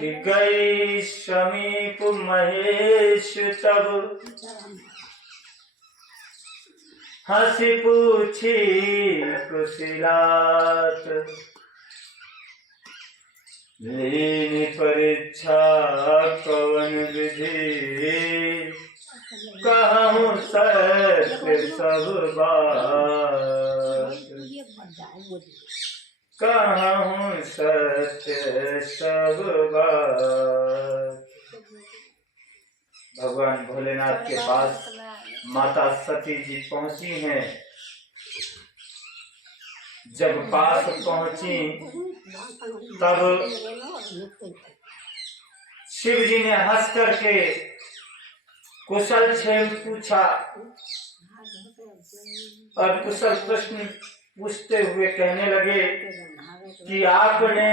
कि गई समीप महेश तब हंसी पूछी कुशलात लीनी परीक्षा कवन विधि कहूँ सत्य सब बात कहूँ सत्य सब बात। भगवान भोलेनाथ के पास माता सती जी पहुंची हैं। जब पास पहुंची तब शिव जी ने हंस करके कुशल क्षेम पूछा और कुशल प्रश्न पूछते हुए कहने लगे कि आपने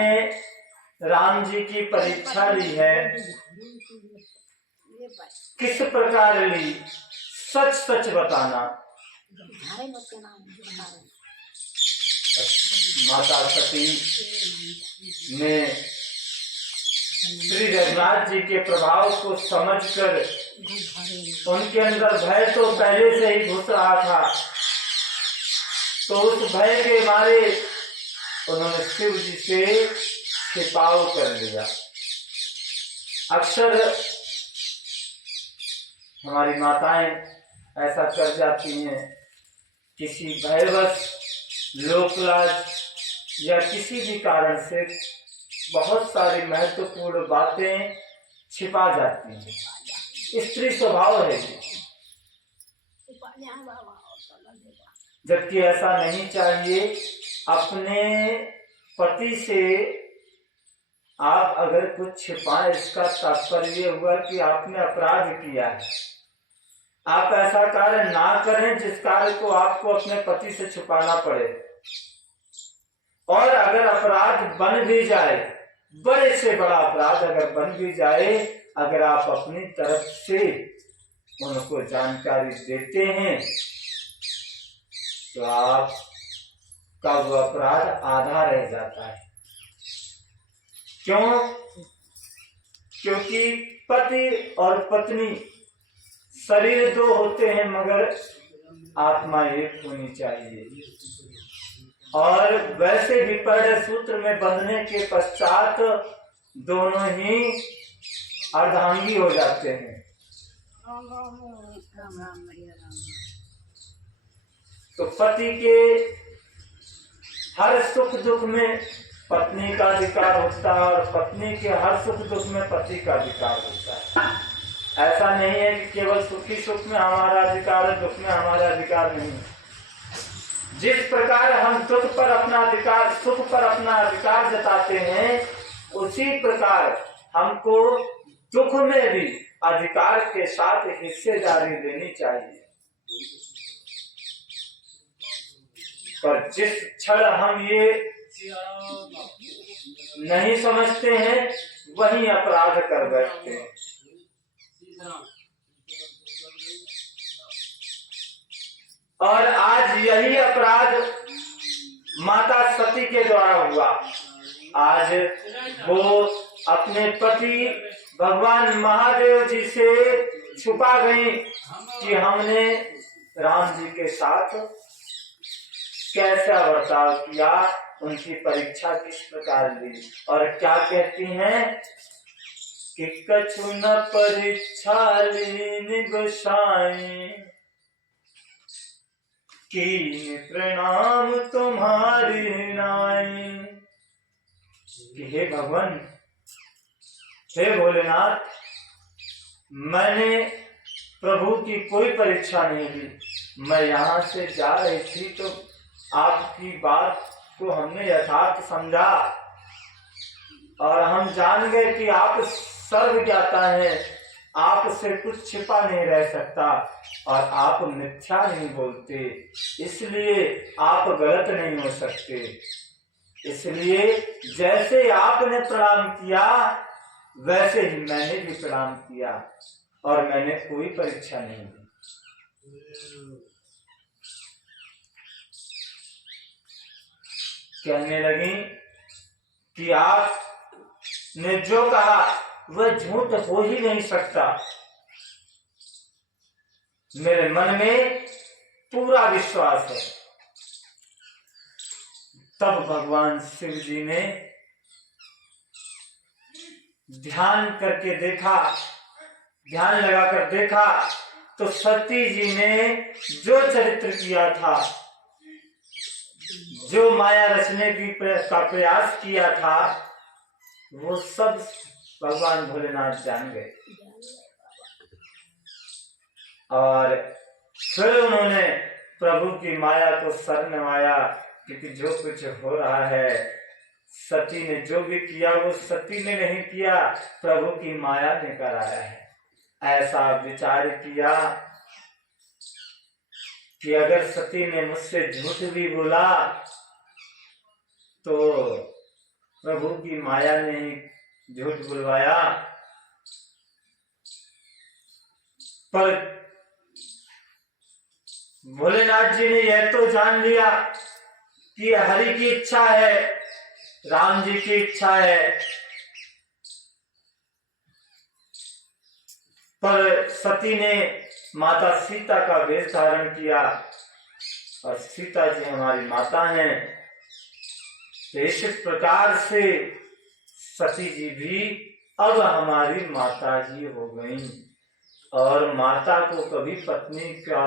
राम जी की परीक्षा ली है, किस प्रकार ली, सच सच बताना। माता सती ने श्री रघुनाथ जी के प्रभाव को समझकर, उनके अंदर भय तो पहले से ही घुस रहा था, तो उस भय के मारे उन्होंने शिव जी से छिपाव कर लिया। अक्सर हमारी माताएं ऐसा कर जाती हैं, किसी भयवश, लोकलाज या किसी भी कारण से बहुत सारी महत्वपूर्ण बातें छिपा जाती हैं। स्त्री स्वभाव है, जबकि ऐसा नहीं चाहिए। अपने पति से आप अगर कुछ छिपाएं, इसका तात्पर्य हुआ कि आपने अपराध किया है। आप ऐसा कार्य ना करें जिस कार्य को आपको अपने पति से छुपाना पड़े। और अगर अपराध बन भी जाए, बड़े से बड़ा अपराध अगर बन भी जाए, अगर आप अपनी तरफ से उनको जानकारी देते हैं तो आपका वो अपराध आधा रह जाता है। क्यों? क्योंकि पति और पत्नी शरीर दो होते हैं मगर आत्मा एक होनी चाहिए। और वैसे भी पहले सूत्र में बंधने के पश्चात दोनों ही अर्धांगी हो जाते हैं। तो पति के हर सुख दुख में पत्नी का अधिकार होता है और पत्नी के हर सुख दुख में पति का अधिकार होता है। ऐसा नहीं है कि केवल सुखी सुख में हमारा अधिकार है, दुख में हमारा अधिकार नहीं। जिस प्रकार हम दुख पर अपना अधिकार, सुख पर अपना अधिकार जताते हैं, उसी प्रकार हमको दुख में भी अधिकार के साथ हिस्सेदारी देनी चाहिए। पर जिस क्षण हम ये नहीं समझते हैं, वही अपराध कर बैठते हैं। और आज यही अपराध माता सती के द्वारा हुआ। आज वो अपने पति भगवान महादेव जी से छुपा गई कि हमने राम जी के साथ कैसा बर्ताव किया, उनकी परीक्षा किस प्रकार ली। और क्या कहती हैं कि कछु न परीक्षा लीन गोसाई, की प्रणाम तुम्हारी नाई। हे भगवान, हे भोलेनाथ, मैंने प्रभु की कोई परीक्षा नहीं ली। मैं यहाँ से जा रही थी तो आपकी बात को हमने यथार्थ समझा और हम जान गए कि आप सर्वज्ञाता हैं, आपसे कुछ छिपा नहीं रह सकता और आप मिथ्या नहीं बोलते, इसलिए आप गलत नहीं हो सकते। इसलिए जैसे आपने प्रणाम किया वैसे ही मैंने भी प्रणाम किया और मैंने कोई परीक्षा नहीं दी। कहने लगी कि आप ने जो कहा वह झूठ हो ही नहीं सकता। मेरे मन में पूरा विश्वास है। तब भगवान शिव जी ने ध्यान करके देखा, ध्यान लगाकर देखा तो सती जी ने जो चरित्र किया था, जो माया रचने का प्रयास किया था, वो सब भगवान भोलेनाथ जान गए। और फिर उन्होंने प्रभु की माया को सर नवाया, क्योंकि जो कुछ हो रहा है, सती ने जो भी किया वो सती ने नहीं किया, प्रभु की माया ने कराया है। ऐसा विचार किया कि अगर सती ने मुझसे झूठ भी बोला तो प्रभु की माया ने झूठ बुलवाया। पर भोलेनाथ जी ने यह तो जान लिया कि हरि की इच्छा है, राम जी की इच्छा है। पर सती ने माता सीता का वेश धारण किया और सीता जी हमारी माता हैं। इस प्रकार से सती जी भी अब हमारी माता ही हो गई। और माता को कभी पत्नी का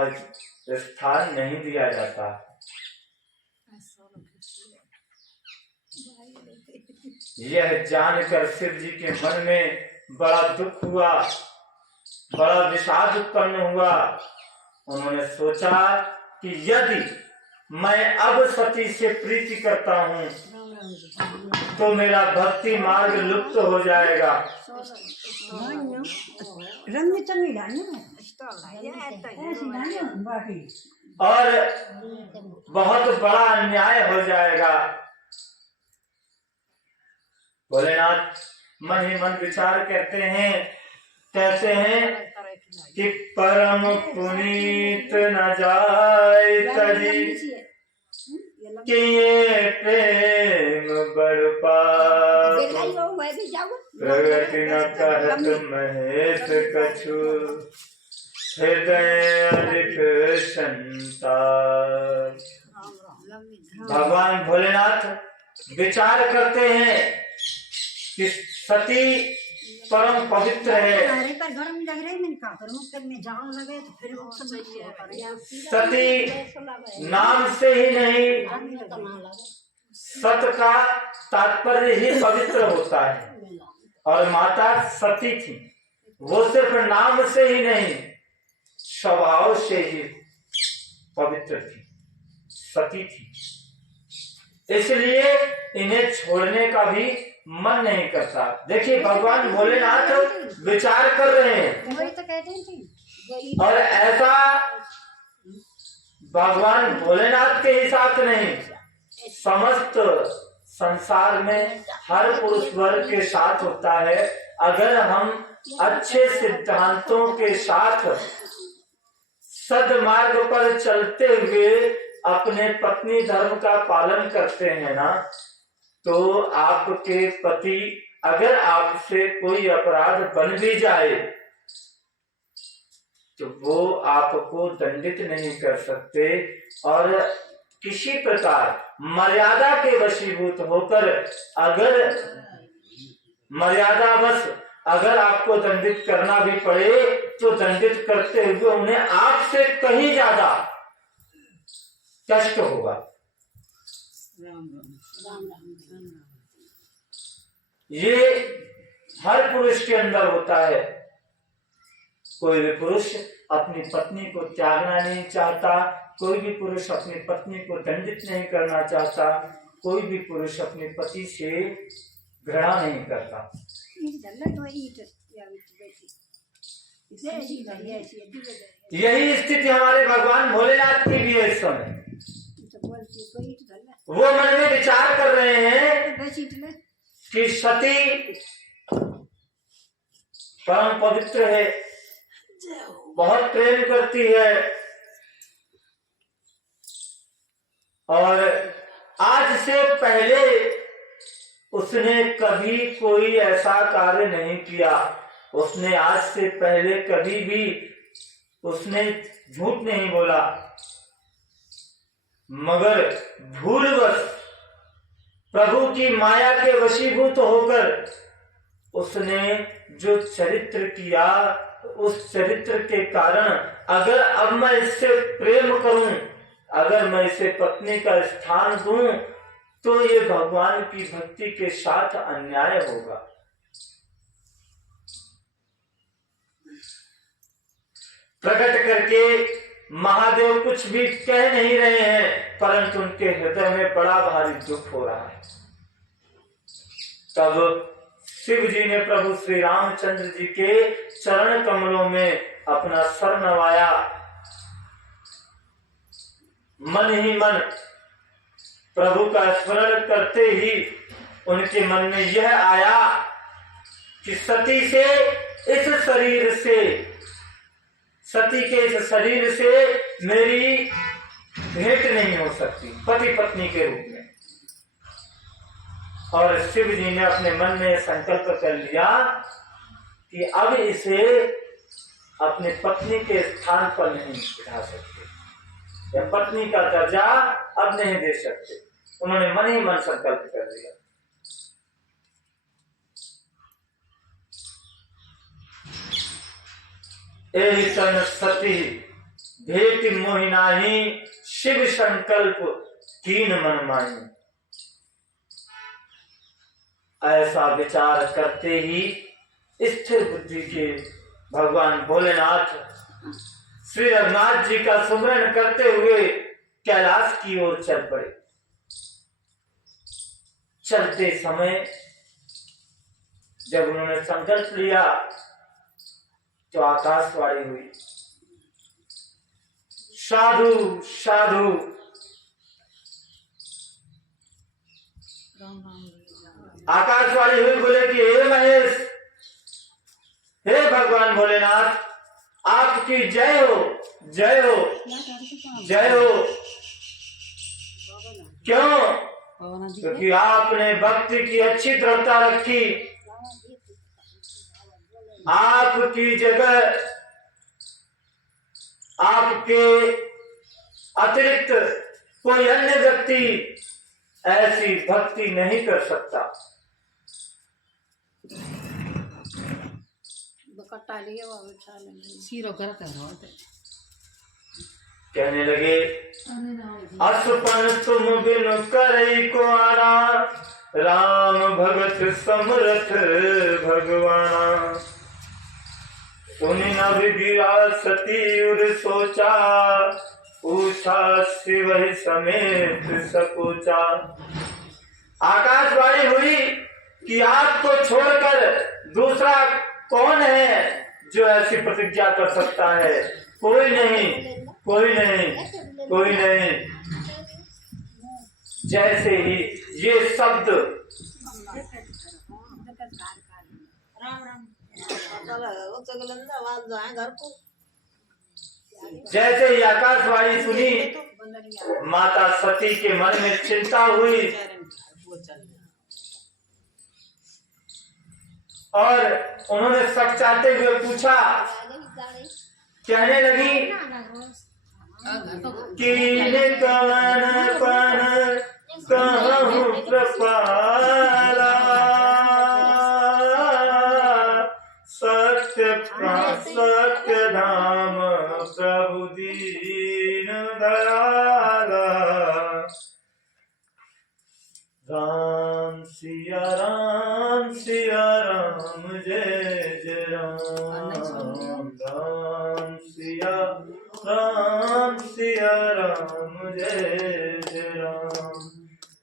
स्थान नहीं दिया जाता। यह जानकर शिव जी के मन में बड़ा दुख हुआ, बड़ा विषाद उत्पन्न हुआ। उन्होंने सोचा कि यदि मैं अब सती से प्रीति करता हूँ तो मेरा भक्ति मार्ग लुप्त हो जाएगा। और बहुत बड़ा अन्याय हो जाएगा। भोलेनाथ मन ही मन विचार करते हैं, कहते हैं कि परम पुनीत न जाए तजी कि ये प्रेम बड़ पाप, प्रगति न कहत महेश कछु, हृदय अधिक संताप। भगवान भोलेनाथ विचार करते हैं कि सती परम पवित्र है। सती नाम से ही नहीं, सत का तात्पर्य ही पवित्र होता है। और माता सती थी, वो सिर्फ नाम से ही नहीं स्वभाव से ही पवित्र थी, सती थी। इसलिए इन्हें छोड़ने का भी मन नहीं करता। देखिए भगवान भोलेनाथ विचार कर रहे हैं। और ऐसा भगवान भोलेनाथ के ही साथ नहीं, समस्त संसार में हर पुरुष वर्ग के साथ होता है। अगर हम अच्छे सिद्धांतों के साथ सद्मार्ग पर चलते हुए अपने पत्नी धर्म का पालन करते हैं ना, तो आपके पति अगर आपसे कोई अपराध बन भी जाए तो वो आपको दंडित नहीं कर सकते। और किसी प्रकार मर्यादा के वशीभूत होकर अगर मर्यादावश अगर आपको दंडित करना भी पड़े तो दंडित करते हुए उन्हें आपसे कहीं ज्यादा कष्ट होगा। ये हर पुरुष के अंदर होता है। कोई भी पुरुष अपनी पत्नी को त्यागना नहीं चाहता, कोई भी पुरुष अपनी पत्नी को दंडित नहीं करना चाहता, कोई भी पुरुष अपने पति से घृणा नहीं करता। यही स्थिति हमारे भगवान भोलेनाथ की भी है इस समय। वो मन में विचार कर रहे हैं कि सती परम पवित्र है, बहुत प्रेम करती है, और आज से पहले उसने कभी कोई ऐसा कार्य नहीं किया, उसने आज से पहले कभी भी उसने झूठ नहीं बोला, मगर भूलवश प्रभु की माया के वशीभूत होकर उसने जो चरित्र किया, उस चरित्र के कारण अगर अब मैं इससे प्रेम करूं, अगर मैं इसे पत्नी का स्थान दूं, तो ये भगवान की भक्ति के साथ अन्याय होगा। प्रकट करके महादेव कुछ भी कह नहीं रहे हैं, परंतु उनके हृदय में बड़ा भारी दुख हो रहा है। तब शिव जी ने प्रभु श्री रामचंद्र जी के चरण कमलों में अपना सर नवाया। मन ही मन प्रभु का स्मरण करते ही उनके मन में यह आया कि सती के इस शरीर से मेरी भेंट नहीं हो सकती पति पत्नी के रूप में। और शिव जी ने अपने मन में संकल्प कर लिया कि अब इसे अपने पत्नी के स्थान पर नहीं बिठा सकते, या पत्नी का दर्जा अब नहीं दे सकते। उन्होंने मन ही मन संकल्प कर लिया। एहि सती भेट मोहिनाही, शिव संकल्प कीन मन माही। ऐसा विचार करते ही स्थिर बुद्धि के भगवान भोलेनाथ श्री रघुनाथ जी का सुमरण करते हुए कैलाश की ओर चल पड़े। चलते समय जब उन्होंने संकल्प लिया तो आकाशवाणी हुई, साधु साधु। आकाशवाणी हुई, बोले कि हे महेश, हे भगवान भोलेनाथ, आपकी जय हो, जय हो, जय हो। क्यों? क्योंकि आपने भक्ति की अच्छी दृढ़ता रखी। आपकी जगह आपके अतिरिक्त कोई अन्य व्यक्ति ऐसी भक्ति नहीं कर सकता। कहने लगे, असपन तुम बिन करई को आना, राम भगत समरथ भगवाना। सुनि न विगिरा सती उर सोचा, पूछा शिव समेत सकोचा। आकाशवाणी हुई कि आपको छोड़कर दूसरा कौन है जो ऐसी प्रतिज्ञा कर सकता है? कोई नहीं, कोई नहीं, कोई नहीं। जैसे ही ये शब्द जैसे ही आकाशवाणी सुनी, माता सती के मन में चिंता हुई और उन्होंने सचाते हुए पूछा। कहने लगी कि कवन पन कहूं कृपाला, सत्य धाम प्रभु दीन दयाला। राम सिया राम जय जय राम, राम सिया राम जय जय राम।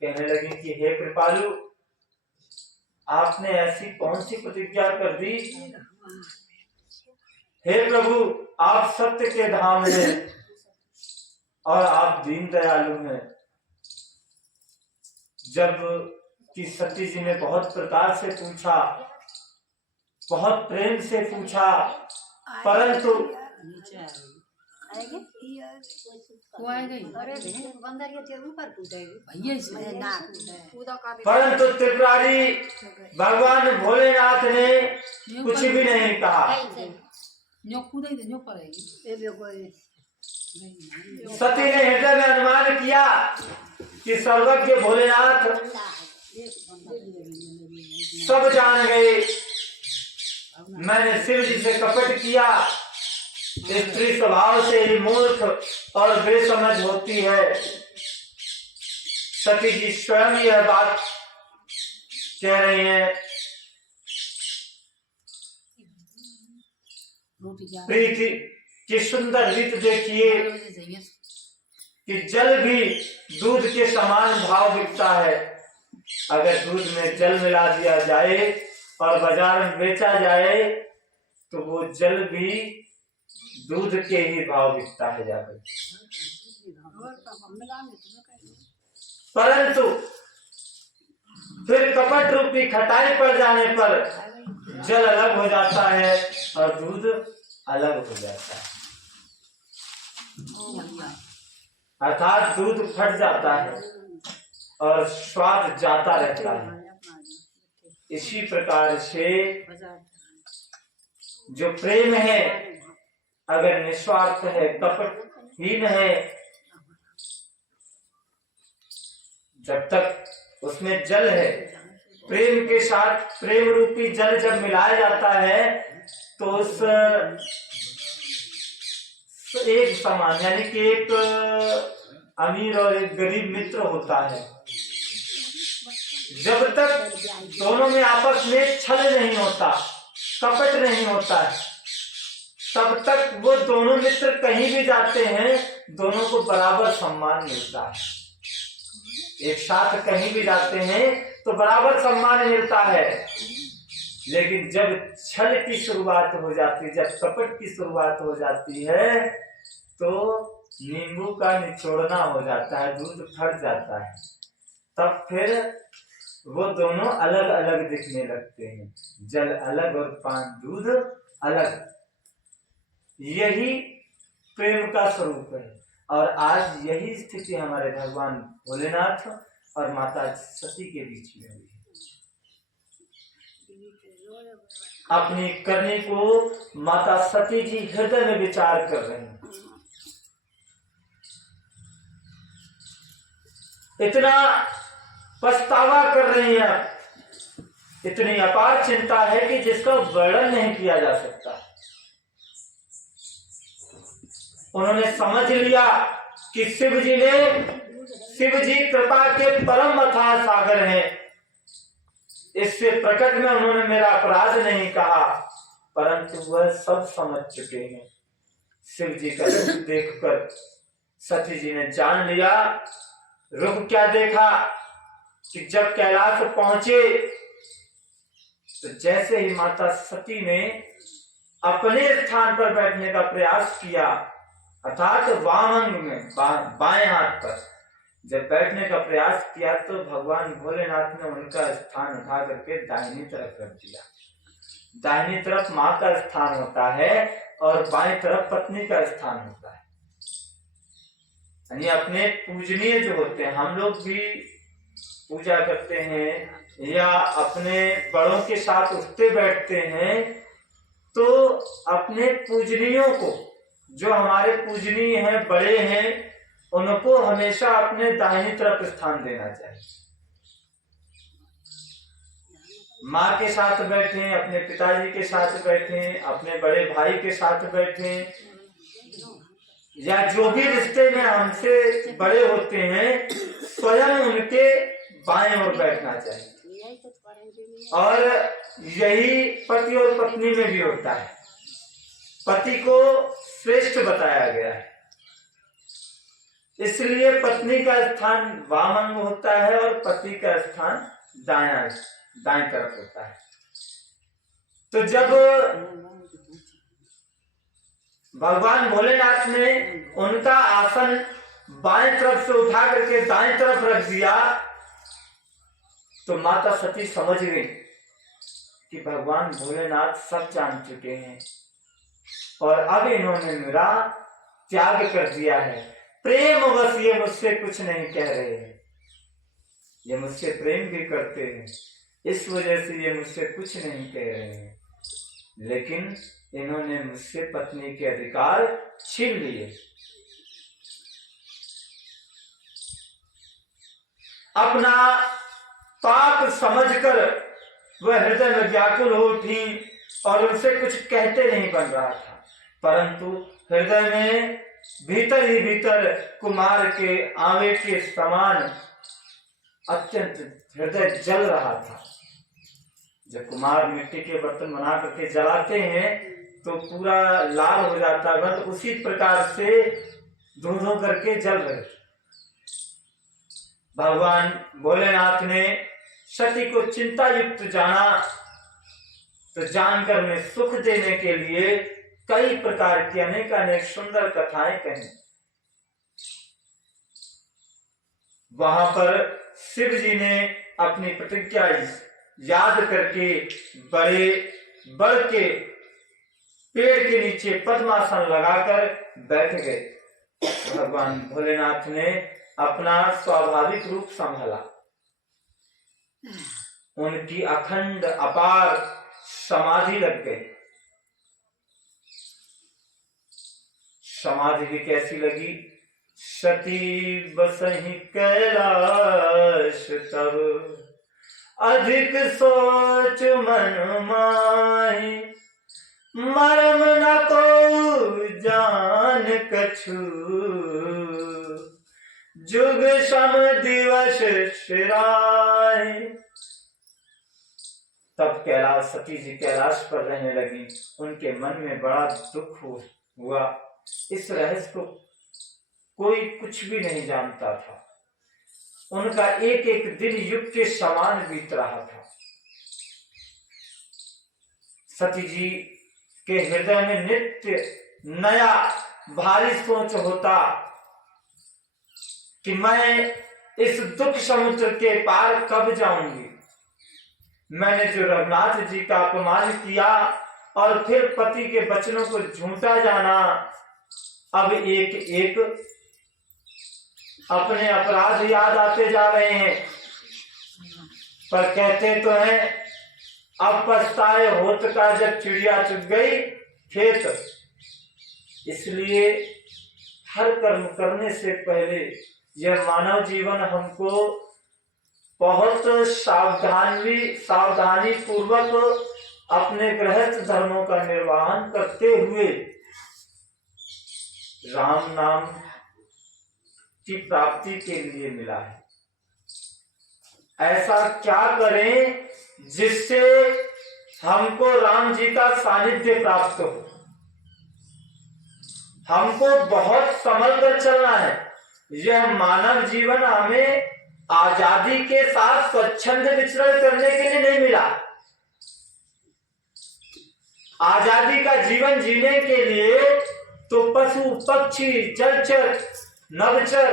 कहने लगी कि हे कृपालु, आपने ऐसी कौन सी प्रतिज्ञा कर दी? हे प्रभु, आप सत्य के धाम हैं और आप दीन दयालु हैं। जब कि सती जी ने बहुत प्रकार से पूछा, बहुत प्रेम से पूछा, परंतु वो आएगा ही। भैया से परंतु त्रिपुरारी भगवान भोलेनाथ ने कुछ भी नहीं कहा। न्यों कूदा ही दे, न्यों पर आएगी। सती ने हृदय में अनुमान किया कि सर्वज्ञ भोलेनाथ सब जान गए, मैंने शिव जी से कपट किया। स्त्री स्वभाव से ही मूर्ख और बेसमझ होती है। सती जी स्वयं यह बात कह रही है। प्रीति की सुंदर रीत देखिए कि जल भी दूध के समान भाव बिकता है। अगर दूध में जल मिला दिया जाए और बाजार में बेचा जाए तो वो जल भी दूध के ही भाव बिकता है जाकर। परंतु फिर कपट रूपी खटाई पड़ जाने पर जल अलग हो जाता है और दूध अलग हो जाता है, अर्थात दूध फट जाता है और स्वाद जाता रहता है। इसी प्रकार से जो प्रेम है अगर निस्वार्थ है, कपटहीन है, जब तक उसमें जल है, प्रेम के साथ प्रेम रूपी जल जब मिलाया जाता है तो उस एक समान, यानी कि एक अमीर और एक गरीब मित्र होता है। जब तक दोनों में आपस में छल नहीं होता, कपट नहीं होता है, तब तक वो दोनों मित्र कहीं भी जाते हैं दोनों को बराबर सम्मान मिलता है। एक साथ कहीं भी जाते हैं तो बराबर सम्मान मिलता है। लेकिन जब छल की शुरुआत हो जाती है, जब कपट की शुरुआत हो जाती है तो नींबू का निचोड़ना हो जाता है, दूध फट जाता है। तब फिर वो दोनों अलग अलग दिखने लगते हैं, जल अलग और दूध अलग। यही प्रेम का स्वरूप है। और आज यही स्थिति हमारे भगवान भोलेनाथ और माता सती के बीच में हुई है। अपनी करनी को माता सती जी हृदय में विचार कर रही हैं। इतना पछतावा कर रही हैं, इतनी अपार चिंता है कि जिसका वर्णन नहीं किया जा सकता। उन्होंने समझ लिया कि शिव जी कृपा के परम अथाह सागर हैं। इससे प्रकट में उन्होंने मेरा अपराध नहीं कहा, परंतु वह सब समझ चुके हैं। शिव जी का रूप देखकर सती जी ने जान लिया। रुक क्या देखा कि जब कैलाश पहुंचे तो जैसे ही माता सती ने अपने स्थान पर बैठने का प्रयास किया, अर्थात वामंग में बाएं हाथ पर जब बैठने का प्रयास किया तो भगवान भोलेनाथ ने उनका स्थान उठा करके दाहिनी तरफ रख दिया। दाहिनी तरफ माँ का स्थान होता है और बाएं तरफ पत्नी का स्थान होता है। यानी अपने पूजनीय जो होते हैं, हम लोग भी पूजा करते हैं या अपने बड़ों के साथ उठते बैठते हैं, तो अपने पूजनीयों को, जो हमारे पूजनीय हैं, बड़े हैं, उनको हमेशा अपने दाहिनी तरफ स्थान देना चाहिए। माँ के साथ बैठे, अपने पिताजी के साथ बैठे, अपने बड़े भाई के साथ बैठे, या जो भी रिश्ते में हमसे बड़े होते हैं, स्वयं उनके बाएं ओर बैठना चाहिए। और यही पति और पत्नी में भी होता है। पति को श्रेष्ठ बताया गया है, इसलिए पत्नी का स्थान वामंग होता है और पति का स्थान दाएं तरफ होता है। तो जब भगवान भोलेनाथ ने उनका आसन बाएं तरफ से उठा करके दाएं तरफ रख दिया तो माता सती समझ गई कि भगवान भोलेनाथ सब जान चुके हैं और अब इन्होंने मेरा त्याग कर दिया है। प्रेम बस ये मुझसे कुछ नहीं कह रहे हैं, ये मुझसे प्रेम भी करते हैं, इस वजह से ये मुझसे कुछ नहीं कह रहे हैं, लेकिन इन्होंने मुझसे पत्नी के अधिकार छीन लिए। अपना पाप समझकर वह हृदय में व्याकुल हो उठी और उनसे कुछ कहते नहीं बन रहा था, परंतु हृदय में भीतर ही भीतर कुमार के आवे के समान अत्यंत हृदय जल रहा था। जब कुमार मिट्टी के बर्तन बना करके जलाते हैं तो पूरा लाल हो जाता है, तो उसी प्रकार से धो करके जल रहे। भगवान भोलेनाथ ने सती को चिंता युक्त जाना, तो जानकर उन्हें सुख देने के लिए कई प्रकार की अनेक सुंदर कथाएं कही। वहां पर शिव जी ने अपनी प्रतिज्ञा याद करके बड़े बड़ के पेड़ के नीचे पद्मासन लगाकर बैठ गए। भगवान भोलेनाथ ने अपना स्वाभाविक रूप संभाला। उनकी अखंड अपार समाधि लग गई। समाधि भी कैसी लगी? सती बसहि कैलाश तब, अधिक सोच मन माहि, मर्म न को जान कछु, जुग सम दिवस शिराहि। तब कैलाश सती जी कैलाश पर रहने लगी। उनके मन में बड़ा दुख हुआ। इस रहस्य को कोई कुछ भी नहीं जानता था। उनका एक एक दिन युग के समान बीत रहा था। सती जी के हृदय में नित्य नया भारी सोच होता कि मैं इस दुख समुद्र के पार कब जाऊंगी। मैंने जो रघुनाथ जी का अपमान किया और फिर पति के वचनों को झूठा जाना, अब एक एक अपने अपराध याद आते जा रहे हैं। पर कहते तो हैं, अब पछताए होत का जब चिड़िया चुग गई खेत। इसलिए हर कर्म करने से पहले यह मानव जीवन हमको बहुत सावधानी पूर्वक अपने गृहस्थ धर्मों का निर्वहन करते हुए राम नाम की प्राप्ति के लिए मिला है। ऐसा क्या करें जिससे हमको राम जी का सानिध्य प्राप्त हो। हमको बहुत संभल कर चलना है। यह मानव जीवन हमें आजादी के साथ स्वच्छंद विचरण करने के लिए नहीं मिला। आजादी का जीवन जीने के लिए तो पशु पक्षी जलचर नभचर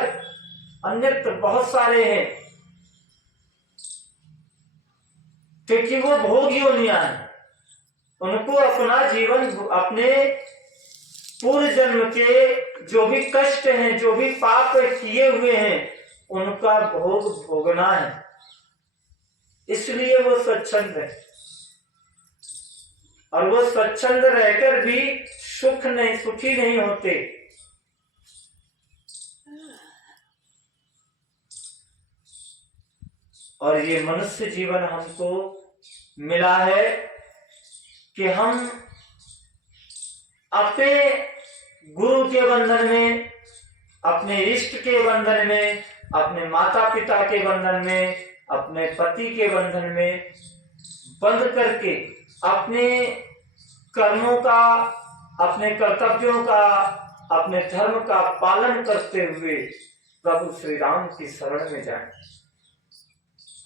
अन्यत्र बहुत सारे हैं, क्योंकि वो भोग योनियां हैं। उनको अपना जीवन अपने पूर्व जन्म के जो भी कष्ट हैं, जो भी पाप किए हुए हैं, उनका भोग भोगना है। इसलिए वो स्वच्छंद है। और वो स्वच्छंद रहकर भी सुखी नहीं होते। और ये मनुष्य जीवन हमको मिला है कि हम अपने गुरु के बंधन में, अपने इष्ट के बंधन में, अपने माता पिता के बंधन में, अपने पति के बंधन में बंध करके अपने कर्मों का, अपने कर्तव्यों का, अपने धर्म का पालन करते हुए प्रभु श्री राम की शरण में जाएं।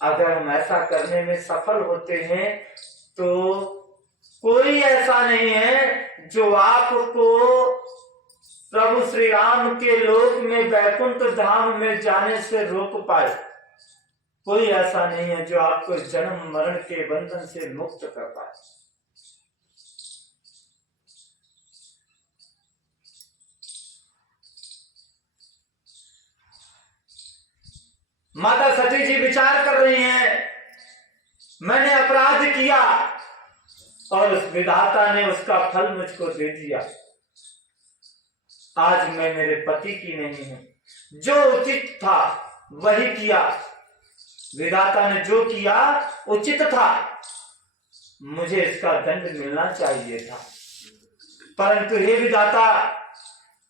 अगर हम ऐसा करने में सफल होते हैं तो कोई ऐसा नहीं है जो आपको प्रभु श्री राम के लोक में वैकुंठ धाम में जाने से रोक पाए। कोई ऐसा नहीं है जो आपको जन्म मरण के बंधन से मुक्त कर पाए। माता सती जी विचार कर रही हैं, मैंने अपराध किया और उस विधाता ने उसका फल मुझको दे दिया। आज मैं मेरे पति की नहीं हूं, जो उचित था वही किया। विधाता ने जो किया उचित था, मुझे इसका दंड मिलना चाहिए था, परंतु हे विधाता,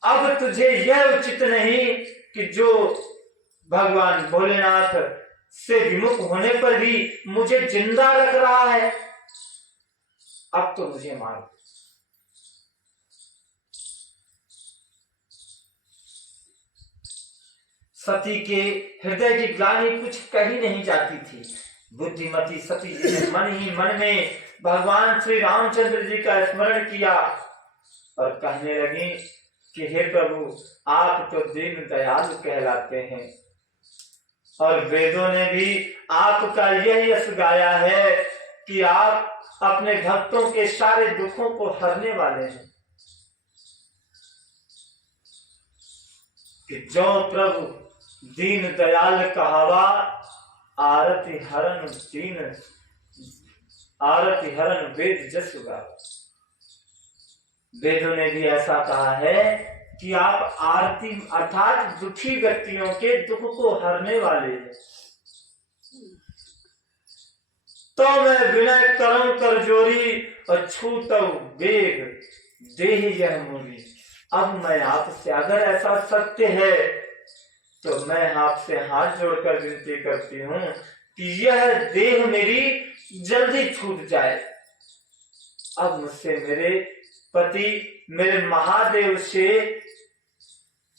अब तुझे यह उचित नहीं कि जो भगवान भोलेनाथ से विमुख होने पर भी मुझे जिंदा रख रहा है, अब तो मुझे मार। सती के हृदय की ग्लानि कुछ कही नहीं जाती थी। बुद्धिमती सती जी ने मन ही मन में भगवान श्री रामचंद्र जी का स्मरण किया और कहने लगी कि हे प्रभु, आप तो दीन दयालु कहलाते हैं और वेदों ने भी आपका यह यश गाया है कि आप अपने भक्तों के सारे दुखों को हरने वाले हैं। कि जो प्रभु दीन दयाल कहावा, आरती हरण दीन, आरती हरण वेद जस गावा। वेदों ने भी ऐसा कहा है कि आप आरती अर्थात दुखी व्यक्तियों के दुख को हरने वाले हैं। तो मैं विनय करम कर जोरी और छूटो बेग देह यह मूली। अब मैं आपसे, अगर ऐसा सत्य है तो मैं आपसे हाथ जोड़कर विनती करती हूँ कि यह देह मेरी जल्दी छूट जाए। अब मुझसे मेरे पति, मेरे महादेव से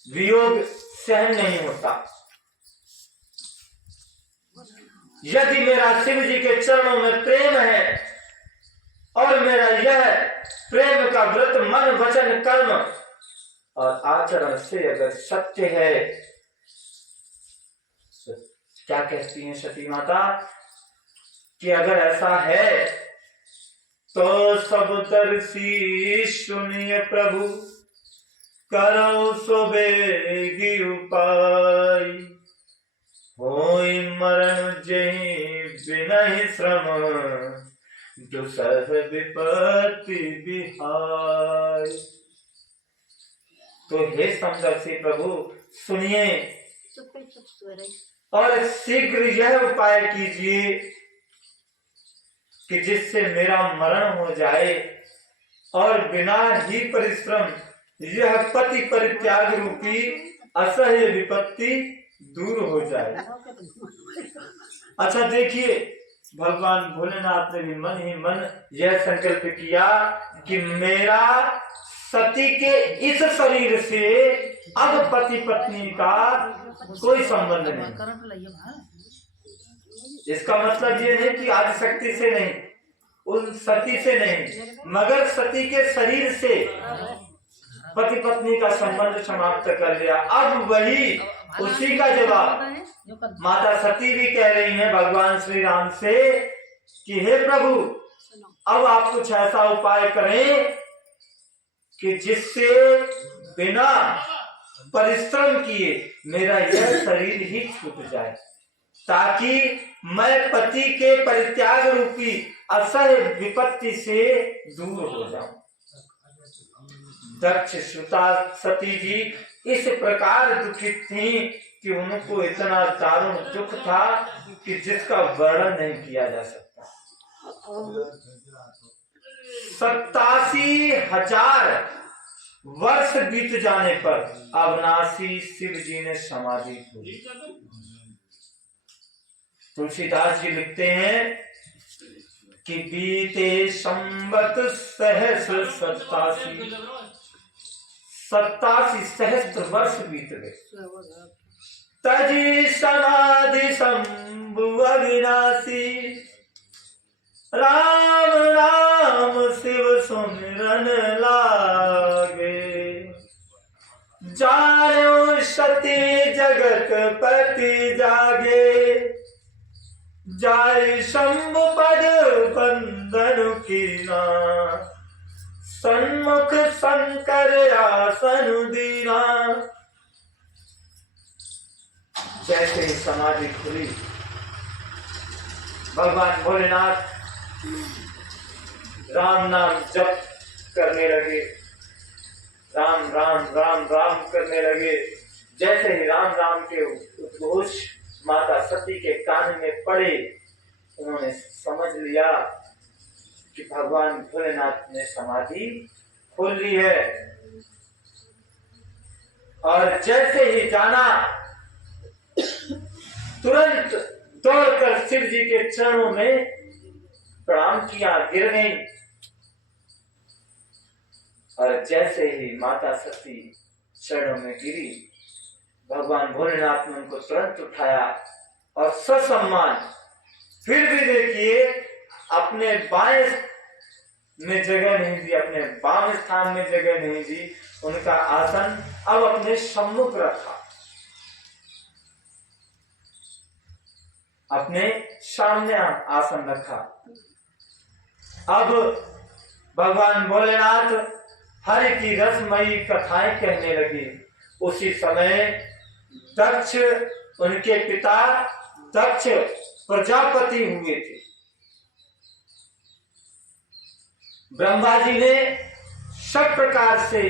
वियोग सहन नहीं होता। यदि मेरा शिव जी के चरणों में प्रेम है और मेरा यह प्रेम का व्रत मन वचन कर्म और आचरण से अगर सत्य है, तो क्या कहती हैं सती माता कि अगर ऐसा है तो सब दर्शी सुनिए प्रभु, करो सो बेगी उपाय। होई मरण जही बिनहि श्रम, दुसह विपत्ति बिहाय। तो हे समदर्शी प्रभु सुनिए और शीघ्र यह उपाय कीजिए कि जिससे मेरा मरण हो जाए और बिना ही परिश्रम यह पति परित्याग रूपी असह्य विपत्ति दूर हो जाए। अच्छा देखिए, भगवान भोलेनाथ ने भी मन ही मन यह संकल्प किया कि मेरा सती के इस शरीर से अब पति पत्नी का कोई संबंध नहीं। इसका मतलब ये नहीं कि आदिशक्ति से नहीं, उन सती से नहीं, मगर सती के शरीर से पति पत्नी का संबंध समाप्त कर लिया। अब वही उसी का जवाब माता सती भी कह रही हैं भगवान श्री राम से कि हे प्रभु, अब आप कुछ ऐसा उपाय करें कि जिससे बिना परिश्रम किए मेरा यह शरीर ही छूट जाए, ताकि मैं पति के परित्याग रूपी असह्य विपत्ति से दूर हो जाऊं। दक्ष श्रुता सती जी इस प्रकार दुखित थी कि उनको इतना दारुण दुख था कि जिसका वर्णन नहीं किया जा सकता। 87,000 वर्ष बीत जाने पर अविनाशी शिव जी ने समाधि खोली। तुलसीदास जी लिखते हैं कि बीते संवत सहस्र 87 सहस्त्र वर्ष बीत गए। तजी समाधि शंभु अविनाशी, राम राम शिव सुमिरन लागे। जानो सती जगत पति जागे, जाय शंभु पद बंदन कीना। सन्मुख शंकर आसन दीना, जैसे ही समाधि खुली, भगवान भोलेनाथ राम नाम जप करने लगे, राम राम राम राम करने लगे। जैसे ही राम राम के उद्घोष माता सती के कान में पड़े, उन्होंने समझ लिया कि भगवान भोलेनाथ ने समाधि खोल ली है। और जैसे ही जाना, तुरंत दौड़कर शिव जी के चरणों में प्रणाम किया, गिर गई। और जैसे ही माता सती चरणों में गिरी, भगवान भोलेनाथ ने उनको तुरंत उठाया और ससम्मान, फिर भी देखिए अपने बाएं में जगह नहीं दी, अपने वाम स्थान में जगह नहीं दी, उनका आसन अब अपने सम्मुख रखा, अपने सामने आसन रखा। अब भगवान भोलेनाथ हरि की रसमयी कथाएं कहने लगी। उसी समय दक्ष, उनके पिता दक्ष प्रजापति हुए थे। ब्रह्मा जी ने सब प्रकार से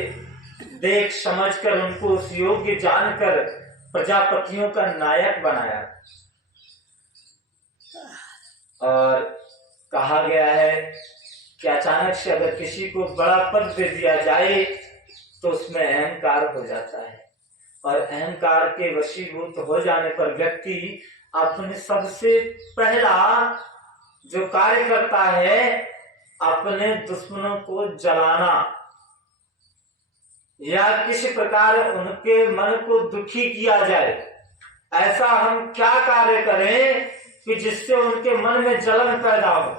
देख समझकर उनको उस योग्य जानकर प्रजापतियों का नायक बनाया। और कहा गया है कि अचानक से अगर किसी को बड़ा पद दे दिया जाए तो उसमें अहंकार हो जाता है, और अहंकार के वशीभूत हो जाने पर व्यक्ति अपने सबसे पहला जो कार्य करता है, अपने दुश्मनों को जलाना या किसी प्रकार उनके मन को दुखी किया जाए। ऐसा हम क्या कार्य करें कि जिससे उनके मन में जलन पैदा हो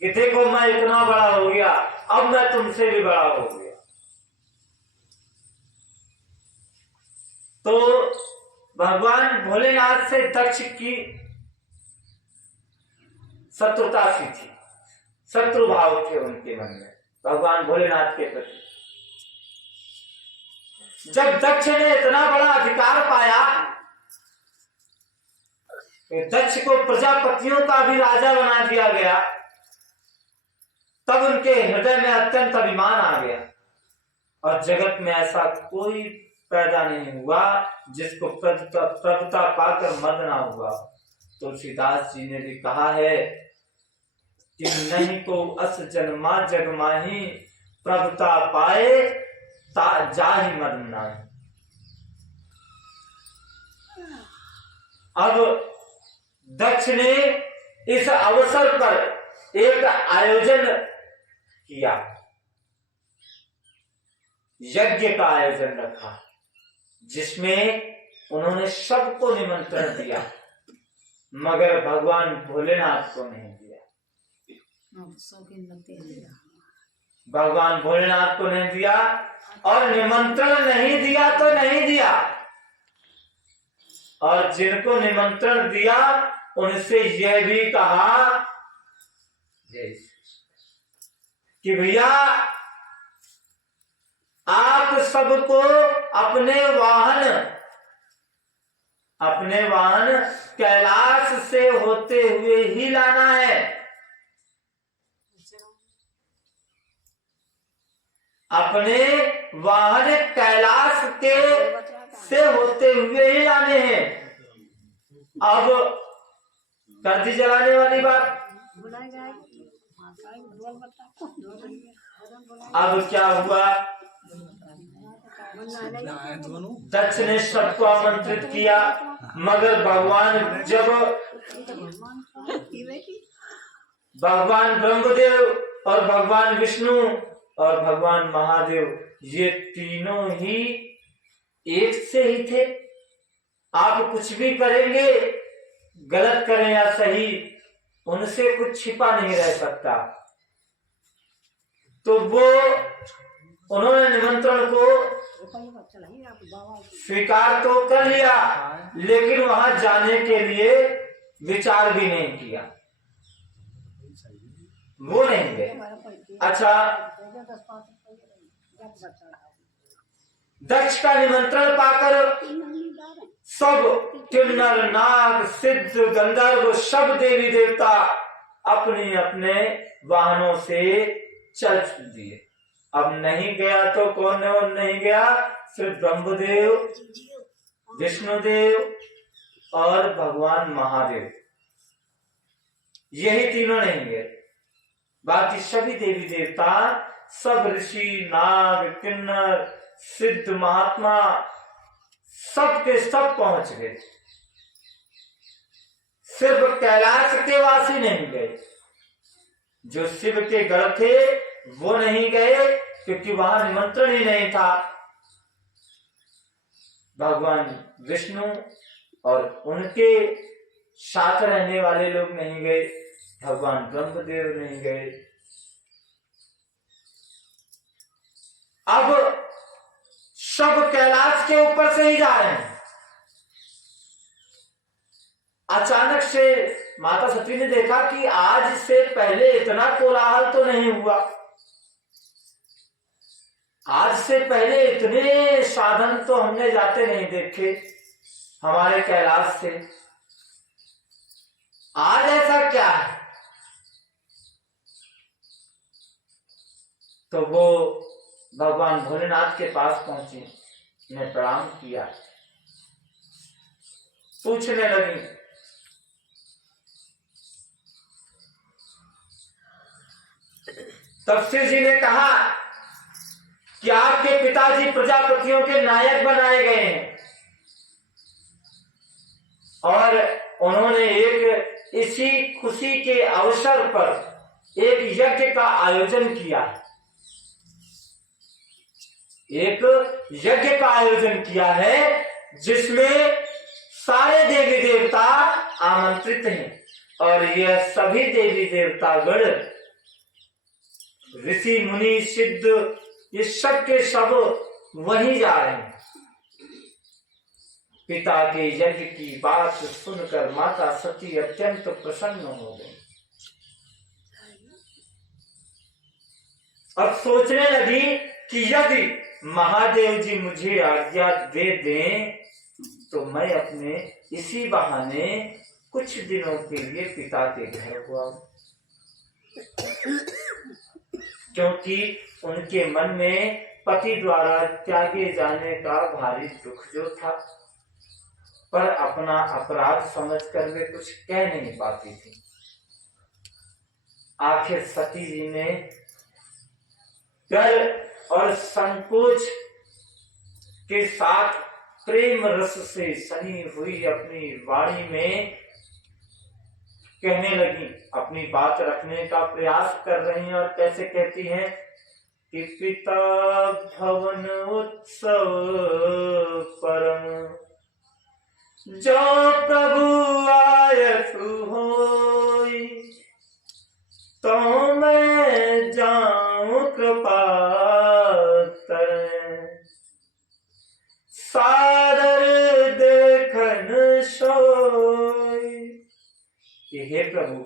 कि देखो मैं इतना बड़ा हो गया, अब मैं तुमसे भी बड़ा हो गया। तो भगवान भोलेनाथ से दक्ष की शत्रुता सी थी, शत्रु भाव थे उनके मन में भगवान भोलेनाथ के प्रति। जब दक्ष ने इतना बड़ा अधिकार पाया, दक्ष को प्रजापतियों का भी राजा बना दिया गया, तब उनके हृदय में अत्यंत अभिमान आ गया। और जगत में ऐसा कोई पैदा नहीं हुआ जिसको प्रभुता पाकर मद ना हुआ। तुलसीदास जी ने भी कहा है कि नहीं को अस जन्मा जग माही, प्रभुता पाए जाहि मद नाहि। अब दक्ष ने इस अवसर पर एक आयोजन किया, यज्ञ का आयोजन रखा, जिसमें उन्होंने सबको निमंत्रण दिया, मगर भगवान भोलेनाथ को नहीं दिया। भगवान भोलेनाथ को नहीं दिया, और निमंत्रण नहीं दिया तो नहीं दिया, और जिनको निमंत्रण दिया उनसे यह भी कहा कि भैया आप सबको अपने वाहन कैलाश से होते हुए ही लाना है। अपने वाहन कैलाश के से होते हुए ही लाने हैं। अब कर दी जलाने वाली बात। अब क्या हुआ, दक्ष ने सबको आमंत्रित किया, मगर भगवान ब्रह्मदेव और भगवान विष्णु और भगवान महादेव, ये तीनों ही एक से ही थे। आप कुछ भी करेंगे, गलत करें या सही, उनसे कुछ छिपा नहीं रह सकता। तो वो उन्होंने निमंत्रण को स्वीकार तो कर लिया, लेकिन वहां जाने के लिए विचार भी नहीं किया, वो नहीं गए। अच्छा, दक्ष का निमंत्रण पाकर सब किन्नर नाग सिद्ध गंधर्व सब देवी देवता अपने अपने वाहनों से चल दिए। अब नहीं गया तो कौन नहीं गया? सिर्फ ब्रह्मदेव, विष्णुदेव और भगवान महादेव, यही तीनों नहीं गए। बाकी सभी देवी देवता, सब ऋषि नाग किन्नर सिद्ध महात्मा सब के सब पहुंच गए। सिर्फ कैलाश के वासी नहीं गए। जो शिव के गढ़ थे वो नहीं गए, क्योंकि वहां निमंत्रण ही नहीं था। भगवान विष्णु और उनके साथ रहने वाले लोग नहीं गए, भगवान ब्रह्मदेव नहीं गए। अब सब कैलाश के ऊपर से ही जा रहे हैं। अचानक से माता सती ने देखा कि आज से पहले इतना कोलाहल तो नहीं हुआ, आज से पहले इतने साधन तो हमने जाते नहीं देखे हमारे कैलाश से। आज ऐसा क्या है? तो वो भगवान भोलेनाथ के पास पहुंची, ने प्रणाम किया, पूछने लगी तब शिव जी ने कहा कि आपके पिताजी प्रजापतियों के नायक बनाए गए हैं और उन्होंने एक इसी खुशी के अवसर पर एक यज्ञ का आयोजन किया। एक यज्ञ का आयोजन किया है जिसमें सारे देवी देवता आमंत्रित हैं और यह सभी देवी देवतागण, ऋषि मुनि सिद्ध, ये सब के सब वहीं जा रहे हैं। पिता के यज्ञ की बात सुनकर माता सती अत्यंत प्रसन्न हो गई। अब सोचने लगी कि यदि महादेव जी मुझे आज्ञा दे दें तो मैं अपने इसी बहाने कुछ दिनों के लिए पिता के घर हुआ, क्योंकि उनके मन में पति द्वारा त्यागे जाने का भारी दुख जो था, पर अपना अपराध समझकर वे कुछ कह नहीं पाती थी। आखिर सती जी ने डर और संकोच के साथ प्रेम रस से सनी हुई अपनी वाणी में कहने लगी, अपनी बात रखने का प्रयास कर रही हैं। और कैसे कहती हैं कि पिता भवन उत्सव परम जो प्रभु आयसु होई, तो मैं जाऊं कृपा करें, सादर देखन सोई। हे प्रभु,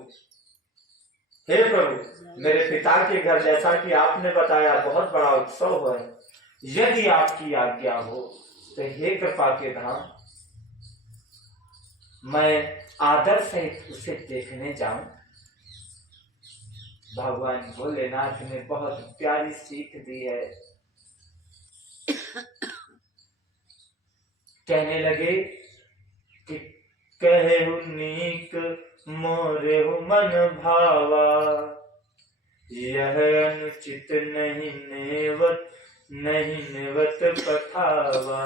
हे प्रभु, मेरे पिता के घर जैसा कि आपने बताया बहुत बड़ा उत्सव है, यदि आपकी आज्ञा हो तो हे कृपा के धाम, मैं आदर सहित उसे देखने जाऊं। भगवान भोलेनाथ ने बहुत प्यारी सीख दी है। कहने लगे कि कहेहु नीक मोरेहु मन भावा, यह अनुचित नहीं नेवत पठावा।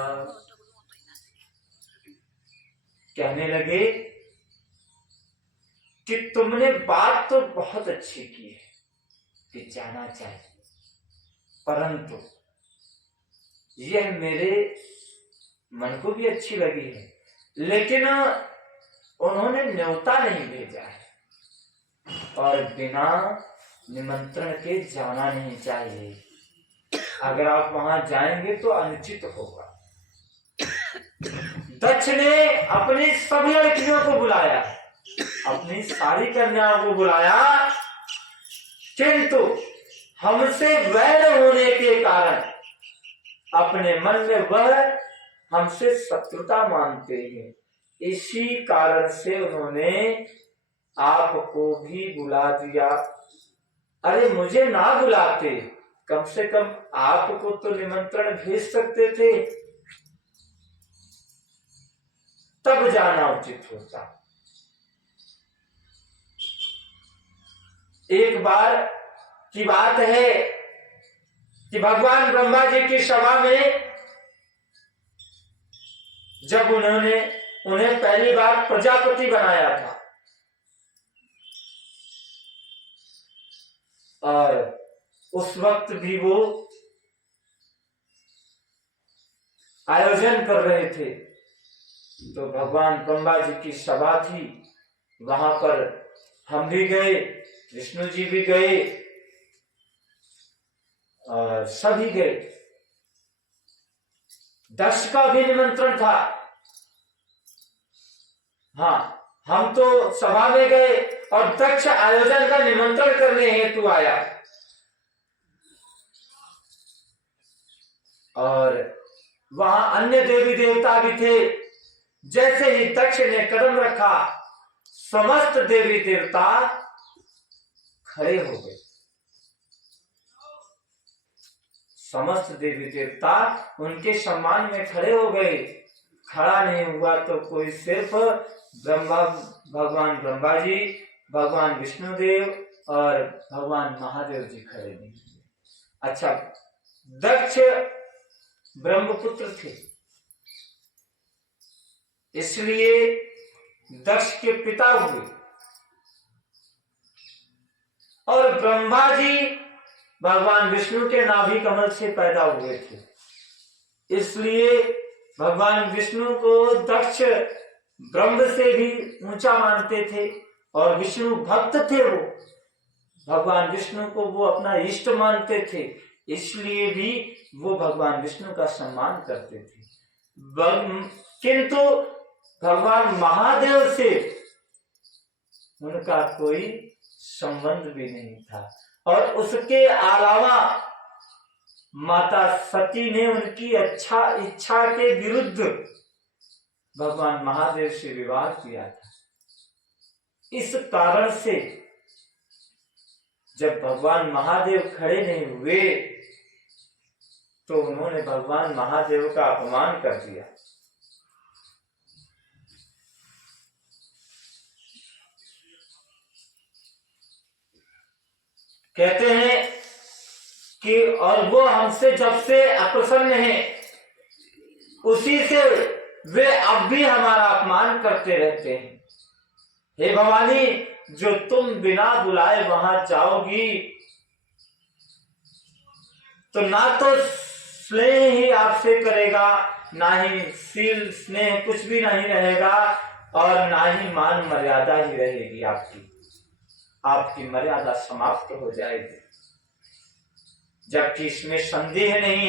कहने लगे कि तुमने बात तो बहुत अच्छी की है कि जाना चाहिए, परंतु यह मेरे मन को भी अच्छी लगी है, लेकिन उन्होंने न्योता नहीं भेजा है और बिना निमंत्रण के जाना नहीं चाहिए। अगर आप वहां जाएंगे तो अनुचित होगा। दक्ष ने अपनी सभी लड़कियों को बुलाया, अपनी सारी कन्याओं को बुलाया, किंतु हमसे वैर होने के कारण अपने मन में वह हमसे शत्रुता मानते हैं। इसी कारण से उन्होंने आपको भी बुला दिया। अरे मुझे ना बुलाते, कम से कम आपको तो निमंत्रण भेज सकते थे, तब जाना उचित होता। एक बार की बात है कि भगवान ब्रह्मा जी की सभा में जब उन्हें पहली बार प्रजापति बनाया था और उस वक्त भी वो आयोजन कर रहे थे, तो भगवान ब्रह्मा जी की सभा थी, वहां पर हम भी गए, विष्णु जी भी गए और सभी गए। दक्ष का भी निमंत्रण था। हाँ, हम तो सभा में गए और दक्ष आयोजन का निमंत्रण करने हेतु आया। और वहां अन्य देवी देवता भी थे। जैसे ही दक्ष ने कदम रखा, समस्त देवी देवता खड़े हो गए। समस्त देवी देवता उनके सम्मान में खड़े हो गए। खड़ा नहीं हुआ तो कोई, सिर्फ भगवान ब्रह्मा जी, भगवान विष्णुदेव और भगवान महादेव जी खड़े नहीं हुए। अच्छा, दक्ष ब्रह्मपुत्र थे, इसलिए दक्ष के पिता हुए, और ब्रह्मा जी भगवान विष्णु के नाभि कमल से पैदा हुए थे, इसलिए भगवान विष्णु को दक्ष ब्रह्म से भी ऊंचा मानते थे। और विष्णु भक्त थे, वो भगवान विष्णु को वो अपना इष्ट मानते थे, इसलिए भी वो भगवान विष्णु का सम्मान करते थे। किंतु भगवान महादेव से उनका कोई संबंध भी नहीं था। और उसके अलावा माता सती ने उनकी इच्छा के विरुद्ध भगवान महादेव से विवाह किया था। इस कारण से जब भगवान महादेव खड़े नहीं हुए तो उन्होंने भगवान महादेव का अपमान कर दिया। कहते हैं कि और वो हमसे जब से अप्रसन्न है, उसी से वे अब भी हमारा अपमान करते रहते हैं। हे भवानी, जो तुम बिना बुलाए वहां जाओगी तो ना तो स्नेह ही आपसे करेगा, ना ही सील स्नेह कुछ भी नहीं रहेगा, और ना ही मान मर्यादा ही रहेगी। आपकी मर्यादा समाप्त हो जाएगी। जबकि इसमें संदेह नहीं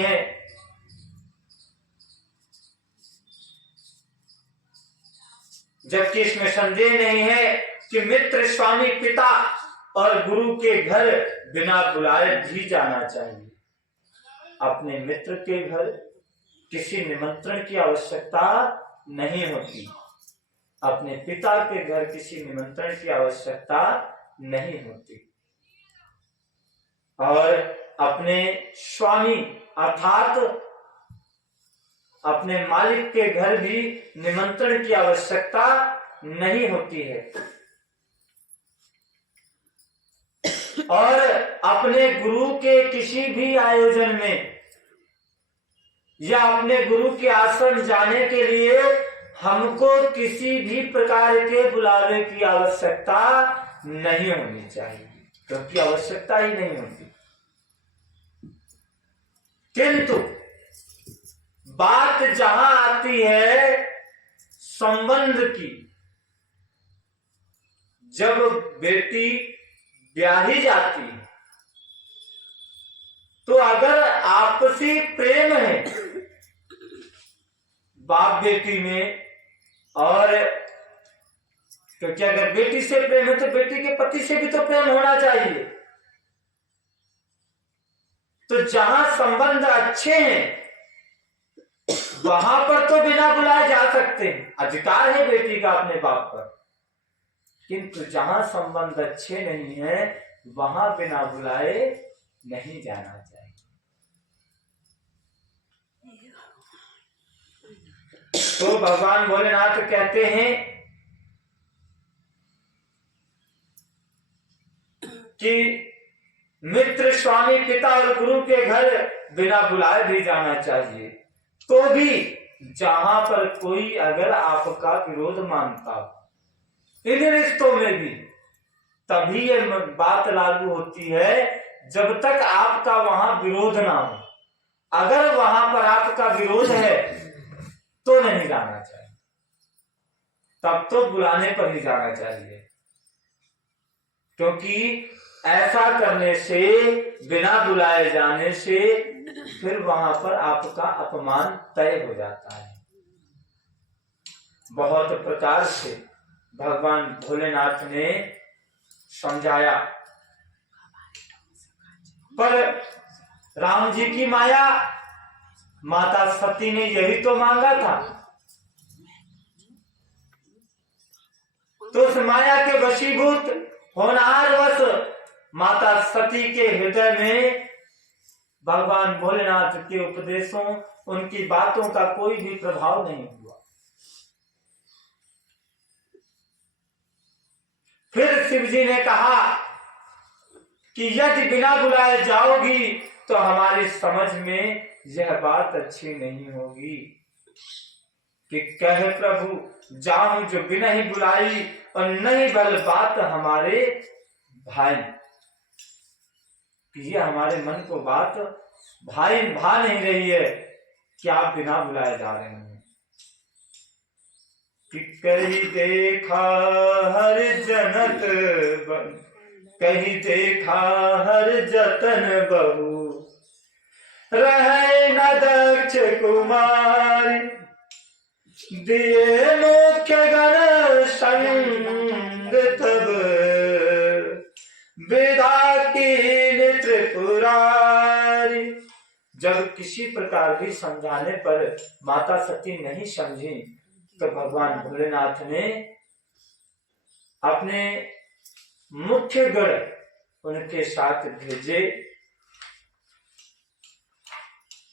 है, कि मित्र, स्वामी, पिता और गुरु के घर बिना बुलाए भी जाना चाहिए। अपने मित्र के घर किसी निमंत्रण की आवश्यकता नहीं होती, अपने पिता के घर किसी निमंत्रण की आवश्यकता नहीं होती, और अपने स्वामी अर्थात अपने मालिक के घर भी निमंत्रण की आवश्यकता नहीं होती है। और अपने गुरु के किसी भी आयोजन में या अपने गुरु के आश्रम जाने के लिए हमको किसी भी प्रकार के बुलावे की आवश्यकता नहीं होनी चाहिए, क्योंकि आवश्यकता ही नहीं होती। किंतु बात जहां आती है संबंध की, जब बेटी ब्याही जाती है तो अगर आपसी प्रेम है बाप बेटी में, और क्योंकि अगर बेटी से प्रेम है तो बेटी के पति से भी तो प्रेम होना चाहिए। तो जहां संबंध अच्छे हैं, वहां पर तो बिना बुलाए जा सकते हैं, अधिकार है बेटी का अपने बाप पर, किंतु जहां संबंध अच्छे नहीं है वहां बिना बुलाए नहीं जाना चाहिए। तो भगवान भोलेनाथ कहते हैं कि मित्र, स्वामी, पिता और गुरु के घर बिना बुलाए भी जाना चाहिए। तो भी जहां पर कोई अगर आपका विरोध मानता हो इन रिश्तों में भी, तभी ये बात लागू होती है जब तक आपका वहां विरोध ना हो। अगर वहां पर आपका विरोध है तो नहीं जाना चाहिए, तब तो बुलाने पर ही जाना चाहिए, क्योंकि ऐसा करने से, बिना बुलाए जाने से फिर वहां पर आपका अपमान तय हो जाता है। बहुत प्रकार से भगवान भोलेनाथ ने समझाया, पर राम जी की माया, माता सती ने यही तो मांगा था। तो उस माया के वशीभूत होनहार वश माता सती के हृदय में भगवान भोलेनाथ के उपदेशों, उनकी बातों का कोई भी प्रभाव नहीं हुआ। फिर शिव जी ने कहा कि यदि बिना बुलाए जाओगी तो हमारी समझ में यह बात अच्छी नहीं होगी कि कहे प्रभु जाऊं जो बिना ही बुलाई, और नहीं बल बात हमारे भाई, ये हमारे मन को बात भाई भा नहीं रही है कि आप बिना बुलाए जा रहे हैं। कि कहीं देखा हर जनत कहीं देखा हर जतन बहु, रहे न दक्ष कुमार, दिए मुख्य गण संग तब, विदा की त्रिपुरारी। जब किसी प्रकार भी समझाने पर माता सती नहीं समझी तो भगवान भोलेनाथ ने अपने मुख्य गण उनके साथ भेजे,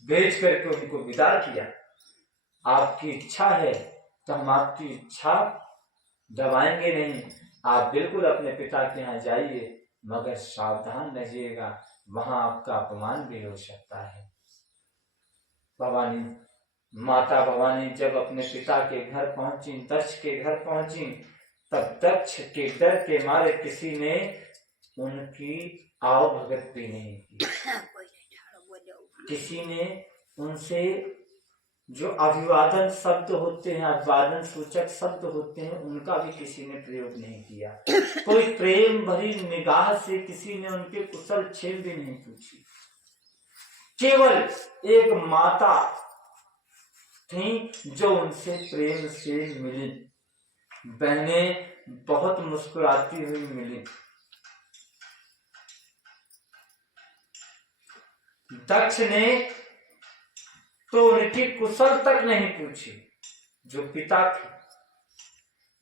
भेज करके उनको विदा किया। आपकी इच्छा है तो हम आपकी इच्छा दबाएंगे नहीं, आप बिल्कुल अपने पिता के यहाँ जाइए, मगर सावधान रहिएगा, वहां आपका अपमान भी हो सकता है। भवानी, माता भवानी जब अपने पिता के घर पहुंची, दक्ष के घर पहुंची, तब दक्ष के डर के मारे किसी ने उनकी आओ भगत भी नहीं की। किसी ने उनसे जो अभिवादन शब्द होते हैं, अभिवादन सूचक शब्द होते हैं, उनका भी किसी ने प्रयोग नहीं किया। कोई प्रेम भरी निगाह से किसी ने उनके कुशल क्षेम भी नहीं पूछी। केवल एक माता थी जो उनसे प्रेम से मिली, बहनें बहुत मुस्कुराती हुई मिली। दक्ष ने तो उनकी कुशल तक नहीं पूछी। जो पिता थे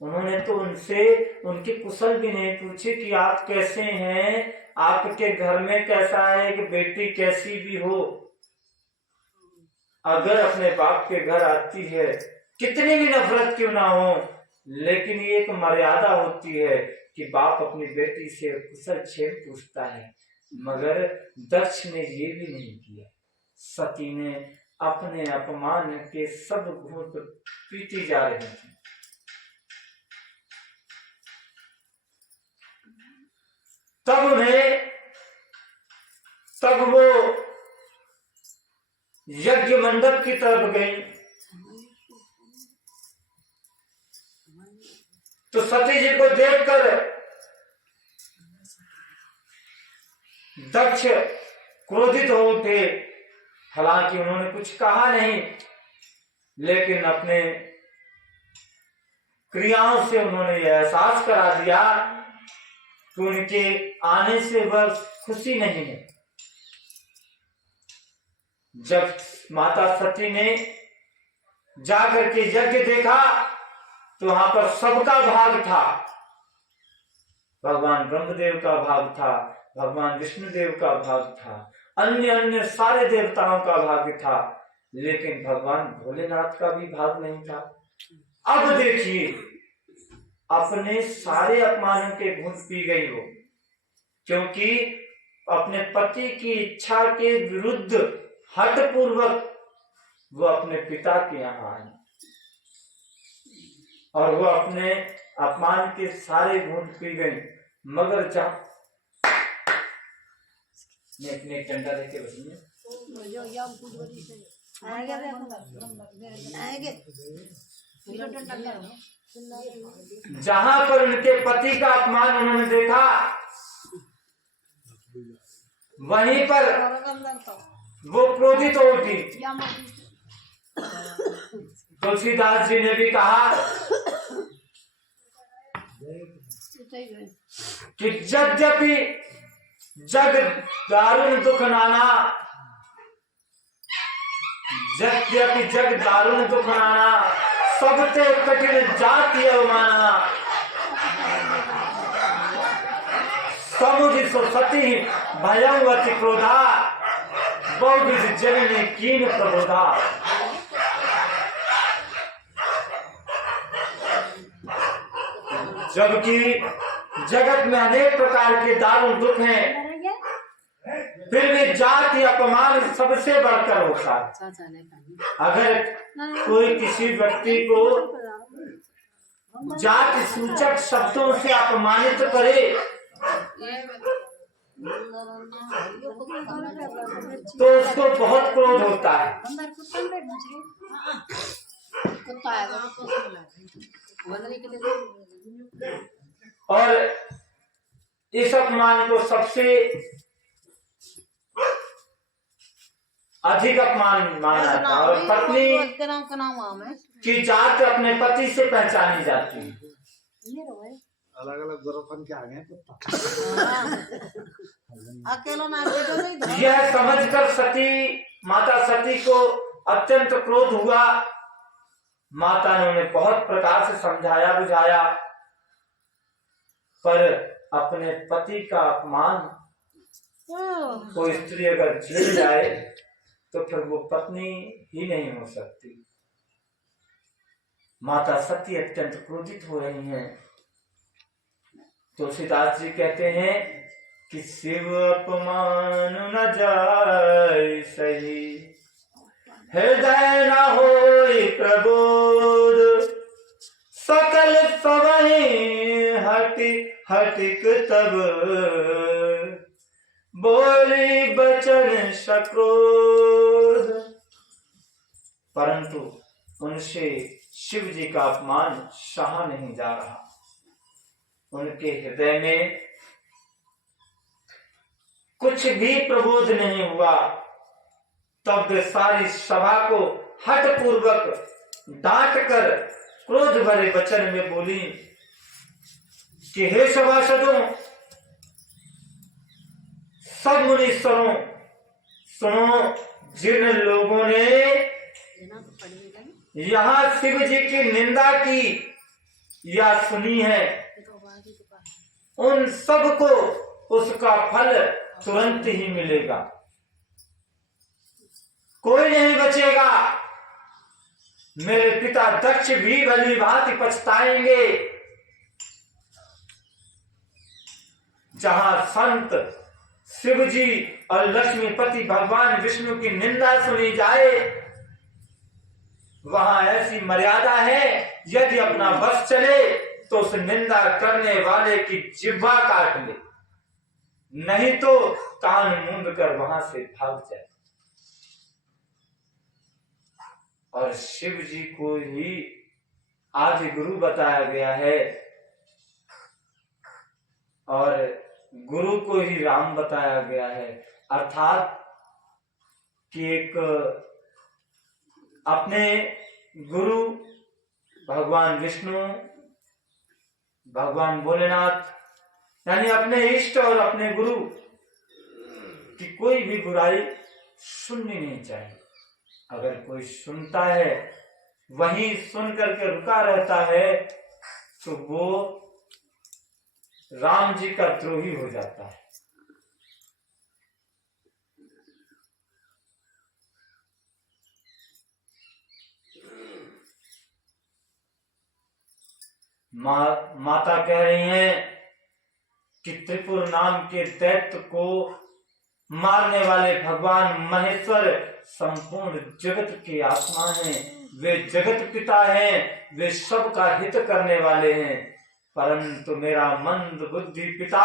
उन्होंने तो उनसे उनकी कुशल भी नहीं पूछी कि आप कैसे हैं, आपके घर में कैसा है, कि बेटी कैसी भी हो। अगर अपने बाप के घर आती है, कितनी भी नफरत क्यों ना हो, लेकिन ये एक मर्यादा होती है कि बाप अपनी बेटी से कुशल क्षेम पूछता है। मगर दक्ष ने ये भी नहीं किया। सती ने अपने अपमान के सब घूंट पीती जा रही थी। तब वो यज्ञ मंडप की तरफ गई तो सती जी को देखकर दक्ष क्रोधित हो उठे। हालांकि उन्होंने कुछ कहा नहीं, लेकिन अपने क्रियाओं से उन्होंने यह एहसास करा दिया कि उनके आने से वह खुशी नहीं है। जब माता सती ने जाकर के यज्ञ देखा तो वहां पर सबका भाग था। भगवान ब्रह्मदेव का भाग था, भगवान विष्णुदेव का भाग था, अन्य अन्य सारे देवताओं का भाग था, लेकिन भगवान भोलेनाथ का भी भाग नहीं था। अब देखिए, अपने सारे अपमानों के घूंट पी गई हो, क्योंकि अपने पति की इच्छा के विरुद्ध हठ पूर्वक वो अपने पिता के यहाँ आई और वो अपने अपमान के सारे घूंट पी गई। मगर जब अपने डंडा लेके बसी जहां पर उनके पति का अपमान उन्होंने देखा, वहीं पर वो क्रोधित हो उठी। तुलसीदास जी ने भी कहा कि यद्यपि जग दारुण दुख नाना, यद्यपि जग दारुण दुख नाना, सबते कठिन जाति अवमाना, समुझ सो सती भयंवती क्रोधा, बहुविध जननी कीन प्रबोधा। जबकि जगत में अनेक प्रकार के दारुण दुख हैं, फिर भी जाति अपमान सबसे बढ़कर होता है। अगर कोई किसी व्यक्ति को जाति सूचक शब्दों से अपमानित करे तो उसको बहुत क्रोध होता है। और इस अपमान को सबसे अधिक अपमान माना जाता है। और पत्नी की जात अपने पति से पहचानी जाती है। अलग अलग गोरफन के आगे यह समझकर माता सती को अत्यंत क्रोध हुआ। माता ने उन्हें बहुत प्रकार से समझाया बुझाया, पर अपने पति का अपमान कोई स्त्री अगर झेल जाए तो फिर वो पत्नी ही नहीं हो सकती। माता सती अत्यंत क्रोधित हो रही हैं। तुलसीदास जी कहते हैं कि शिव अपमान न जाय सही, हृदय न होई प्रबोध, सकल सबहि हटिक तब, बोली बचन सक्रोध। परंतु उनसे शिव जी का अपमान सहा नहीं जा रहा। उनके हृदय में कुछ भी प्रबोध नहीं हुआ। तब वे सारी सभा को हठ पूर्वक डांट कर क्रोध भरे वचन में बोली कि हे सभासदों, सब मुनीश्वरों, सुनो, जिन लोगों ने यहाँ शिव जी की निंदा की या सुनी है, उन सबको उसका फल तुरंत ही मिलेगा, कोई नहीं बचेगा। मेरे पिता दक्ष भी भली भांति पछताएंगे। जहां संत शिव जी और लक्ष्मीपति भगवान विष्णु की निंदा सुनी जाए, वहां ऐसी मर्यादा है, यदि अपना बस चले तो उस निंदा करने वाले की जिह्वा काट ले, नहीं तो कान मूंद कर वहां से भाग जाए। और शिव जी को ही आदि गुरु बताया गया है और गुरु को ही राम बताया गया है। अर्थात कि एक अपने गुरु भगवान विष्णु, भगवान भोलेनाथ, यानी अपने इष्ट और अपने गुरु की कोई भी बुराई सुननी नहीं चाहिए। अगर कोई सुनता है वहीं सुन करके रुका रहता है तो वो राम जी का द्रोही हो जाता है। माता कह रही हैं कि त्रिपुर नाम के दैत्य को मारने वाले भगवान महेश्वर संपूर्ण जगत के आत्मा हैं, वे जगत पिता हैं, वे सबका हित करने वाले हैं, परंतु मेरा मंद बुद्धि पिता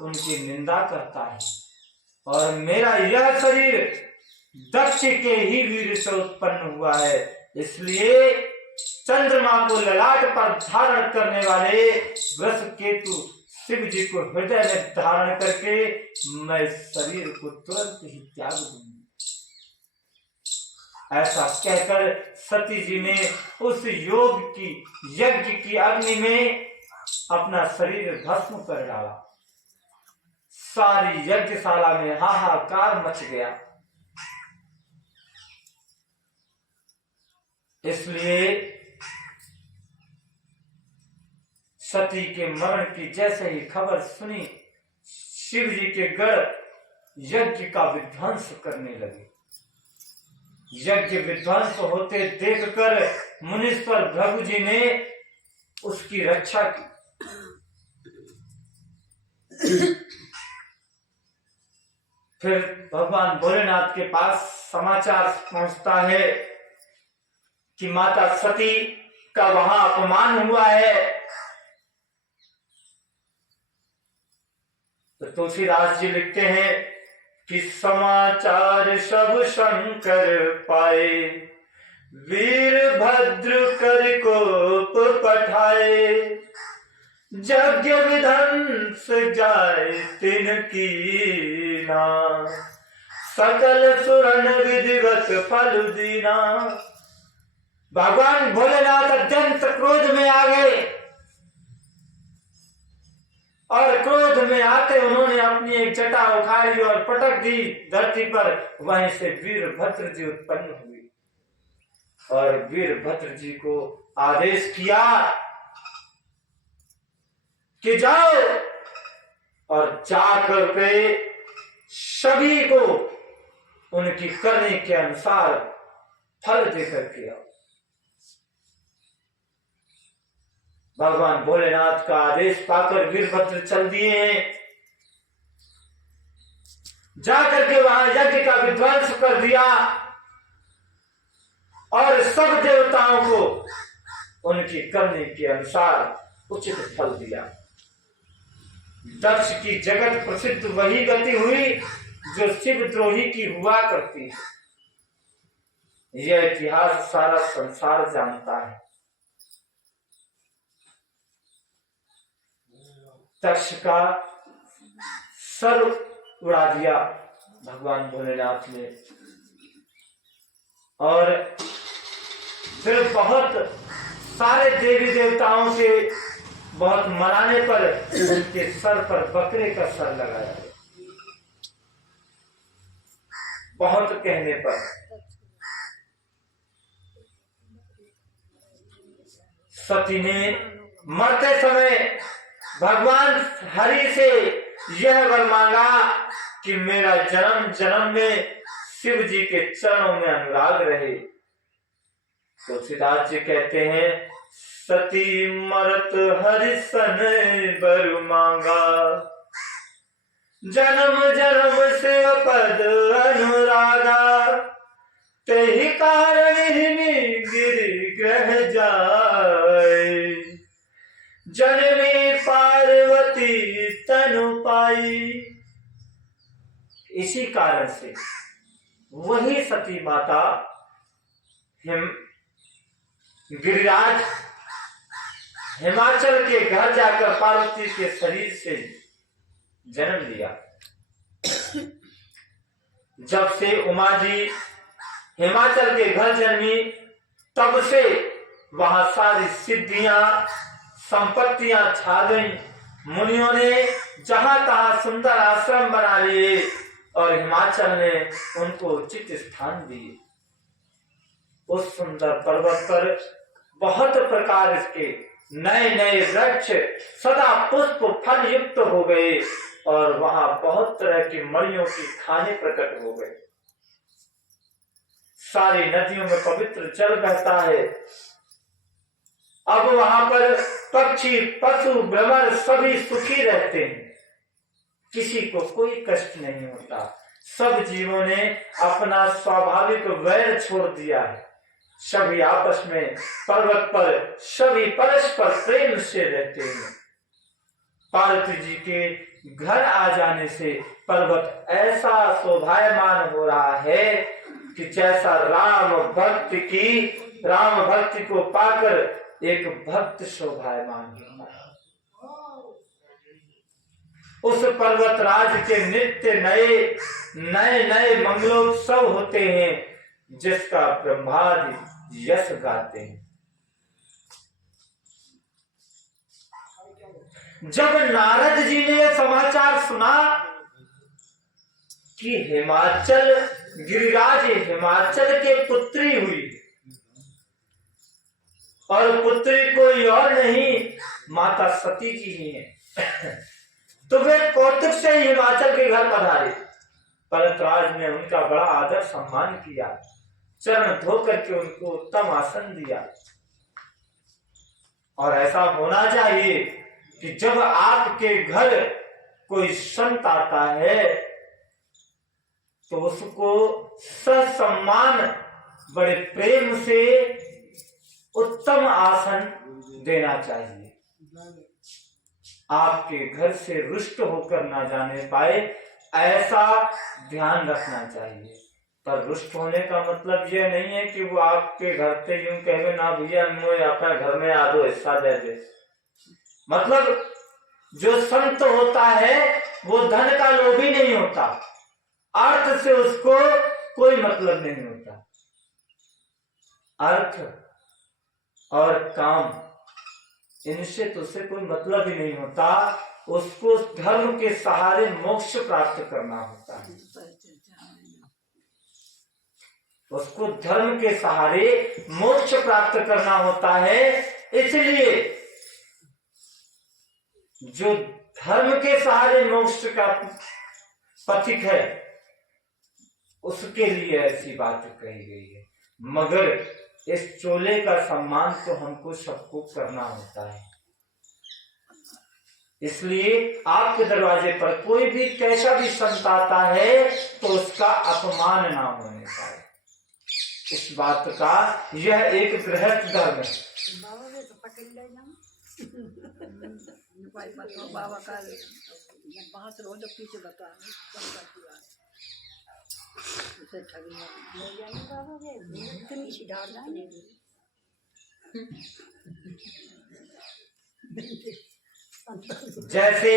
उनकी निंदा करता है और मेरा यह शरीर दक्ष के ही वीर से उत्पन्न हुआ है, इसलिए चंद्रमा को ललाट पर धारण करने वाले वृषकेतु शिव जी को हृदय में धारण करके मैं शरीर को तुरंत ही त्याग दूंगी। ऐसा कहकर सती जी ने उस योग की यज्ञ की अग्नि में अपना शरीर भस्म कर डाला। सारी यज्ञशाला में हाहाकार मच गया। इसलिए सती के मरण की जैसे ही खबर सुनी, शिव जी के गढ़ यज्ञ का विध्वंस करने लगे। यज्ञ विध्वंस होते देखकर मुनीश्वर भृगु जी ने उसकी रक्षा की। फिर भगवान भोलेनाथ के पास समाचार पहुंचता है कि माता सती का वहां अपमान हुआ है। तो तुलसीदास जी लिखते हैं कि समाचार सब शंकर पाए, वीरभद्र कर कोप पठाए, यज्ञ विध्वंस जाए तिनकी ना, सकल सुरन विधिवत फल दीना। भगवान भोलेनाथ अत्यंत क्रोध में आ गए और क्रोध में आते उन्होंने अपनी एक जटा उखाड़ी और पटक दी धरती पर। वहीं से वीरभद्र जी उत्पन्न हुए और वीरभद्र जी को आदेश किया कि जाओ और जाकर के सभी को उनकी करने के अनुसार फल देकर के आओ। भगवान भोलेनाथ का आदेश पाकर वीरभद्र चल दिए हैं। जाकर के वहां यज्ञ का विध्वंस कर दिया और सब देवताओं को उनकी करने के अनुसार उचित फल दिया। दक्ष की जगत प्रसिद्ध वही गति हुई जो शिव द्रोही की हुआ करती है। यह इतिहास सारा संसार जानता है। दक्ष का सर उड़ा दिया भगवान भोलेनाथ ने और फिर बहुत सारे देवी देवताओं से बहुत मनाने पर उनके सर पर बकरे का सर लगाया। बहुत कहने पर सती ने मरते समय भगवान हरि से यह वर मांगा कि मेरा जन्म जन्म में शिव जी के चरणों में अनुराग रहे। तुलसीदास जी कहते हैं सती मरत हरि सन बर मांगा, जन्म जन्म से पद अनुरागा, ते ही कारण ही गिर ग्रह जाए, जननी पार्वती तनु पाई। इसी कारण से वही सती माता गिरिराज हिमाचल के घर जाकर पार्वती के शरीर से जन्म लिया। जब से उमा जी हिमाचल के घर जन्मी तब से वहां सारी सिद्धियां संपत्तियां छा गई। मुनियों ने जहां तहां सुंदर आश्रम बना लिए और हिमाचल ने उनको उचित स्थान दिए। उस सुंदर पर्वत पर बहुत प्रकार के नए नए वृक्ष सदा पुष्प फल युक्त हो गए और वहां बहुत तरह की मणियों की खाने प्रकट हो गए। सारी नदियों में पवित्र जल बहता है। अब वहां पर पक्षी पशु भ्रमर सभी सुखी रहते हैं, किसी को कोई कष्ट नहीं होता। सब जीवों ने अपना स्वाभाविक वैर छोड़ दिया है। सभी आपस में पर्वत पर सभी परस्पर प्रेम से रहते हैं। पार्वती जी के घर आ जाने से पर्वत ऐसा शोभायमान हो रहा है कि जैसा राम भक्ति को पाकर एक भक्त शोभायमान होता है। उस पर्वत राज के नित्य नए नए मंगलोत्सव होते हैं, जिसका ब्रह्मादि यश गाते हैं। जब नारद जी ने यह समाचार सुना कि हिमाचल गिरिराज हिमाचल के पुत्री हुई और पुत्री कोई और नहीं माता सती जी ही है, तो वे कौतुक से हिमाचल के घर पधारे। पर्वतराज ने उनका बड़ा आदर सम्मान किया, चरण धो करके उनको उत्तम आसन दिया। और ऐसा होना चाहिए कि जब आपके घर कोई संत आता है तो उसको ससम्मान बड़े प्रेम से उत्तम आसन देना चाहिए। आपके घर से रुष्ट होकर ना जाने पाए, ऐसा ध्यान रखना चाहिए। पर रुष्ट होने का मतलब यह नहीं है कि वो आपके घर पे यूं कहे ना भैया मुझे अपने घर में आ दो हिस्सा दे दे। मतलब जो संत होता है वो धन का लोभी नहीं होता, अर्थ से उसको कोई मतलब नहीं होता। अर्थ और काम इनसे तो उसे कोई मतलब ही नहीं होता, उसको धर्म के सहारे मोक्ष प्राप्त करना होता है। उसको धर्म के सहारे मोक्ष प्राप्त करना होता है। इसलिए जो धर्म के सहारे मोक्ष का पथिक है उसके लिए ऐसी बात कही गई है। मगर इस चोले का सम्मान तो हमको सबको करना होता है। इसलिए आपके दरवाजे पर कोई भी कैसा भी संत आता है तो उसका अपमान ना होने पाए, इस बात का यह एक गृहस्थ धर्म है। बाबा का वहां से रोज पीछे बता जैसे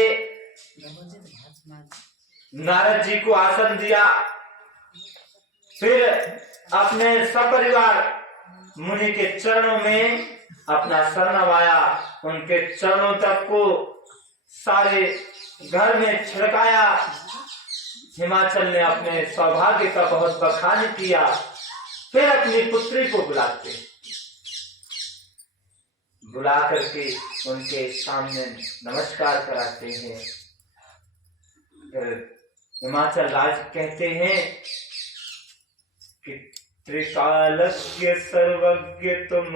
नारद जी को आसन दिया, फिर अपने सपरिवार मुनि के चरणों में अपना सर नवाया, उनके चरणों तक को सारे घर में छिड़काया। हिमाचल ने अपने सौभाग्य का बहुत बखान किया। फिर अपनी पुत्री को बुला करके उनके सामने नमस्कार कराते हैं। हिमाचल राज कहते हैं कि त्रिकालज्ञ सर्वज्ञ तुम,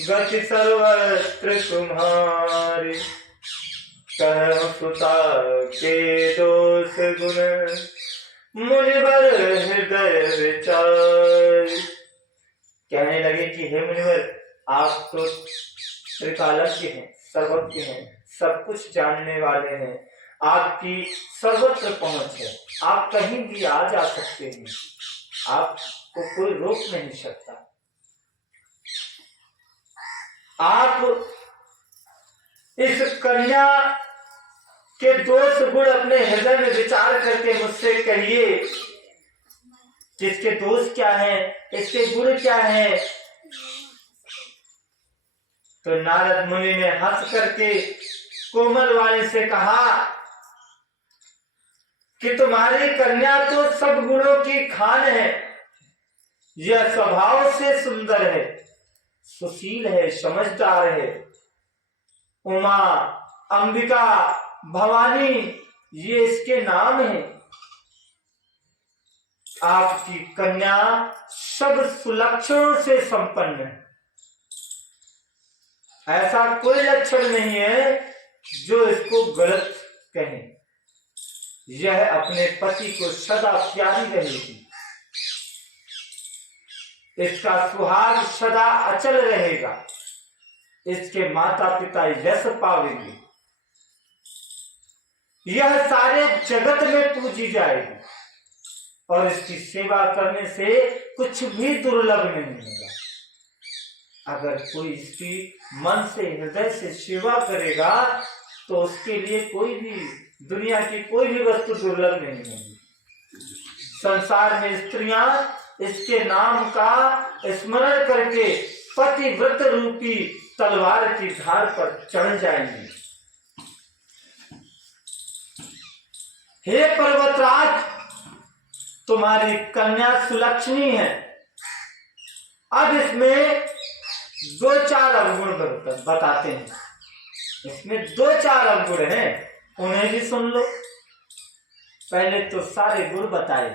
गति सर्वत्र तुम्हारी, कहो सुता के दोष गुण, मुनिवर हृदय विचार। कहने लगे कि हे मुनिवर, आप तो त्रिकालज्ञ हैं, सर्वज्ञ हैं, सब कुछ जानने वाले हैं, आपकी सर्वत्र पहुंच है, आप कहीं भी आ जा सकते हैं, आपको कोई रोक नहीं सकता। आप इस कन्या के दोष गुण अपने हृदय में विचार करके मुझसे कहिए कि इसके दोष क्या है, इसके गुण क्या है। तो नारद मुनि ने हंस करके कोमल वाणी से कहा कि तुम्हारी कन्या तो सब गुणों की खान है, यह स्वभाव से सुंदर है, सुशील है, समझदार है। उमा, अंबिका, भवानी ये इसके नाम है। आपकी कन्या सब सुलक्षणों से संपन्न है, ऐसा कोई लक्षण नहीं है जो इसको गलत कहे। यह अपने पति को सदा प्यारी रहेगी, इसका सुहाग सदा अचल रहेगा, इसके माता पिता यश पावेंगे, यह सारे जगत में पूजी जाएगी और इसकी सेवा करने से कुछ भी दुर्लभ नहीं होगा। अगर कोई इसकी मन से हृदय से सेवा करेगा तो उसके लिए कोई भी दुनिया की कोई भी वस्तु दुर्लभ नहीं होगी। संसार में स्त्रियां इसके नाम का स्मरण करके पतिव्रत रूपी तलवार की धार पर चढ़ जाएंगी। हे पर्वतराज, तुम्हारी कन्या सुलक्षणी है। अब इसमें दो चार अवगुण बताते हैं। इसमें दो चार अवगुण हैं, उन्हें भी सुन लो। पहले तो सारे गुण बताए,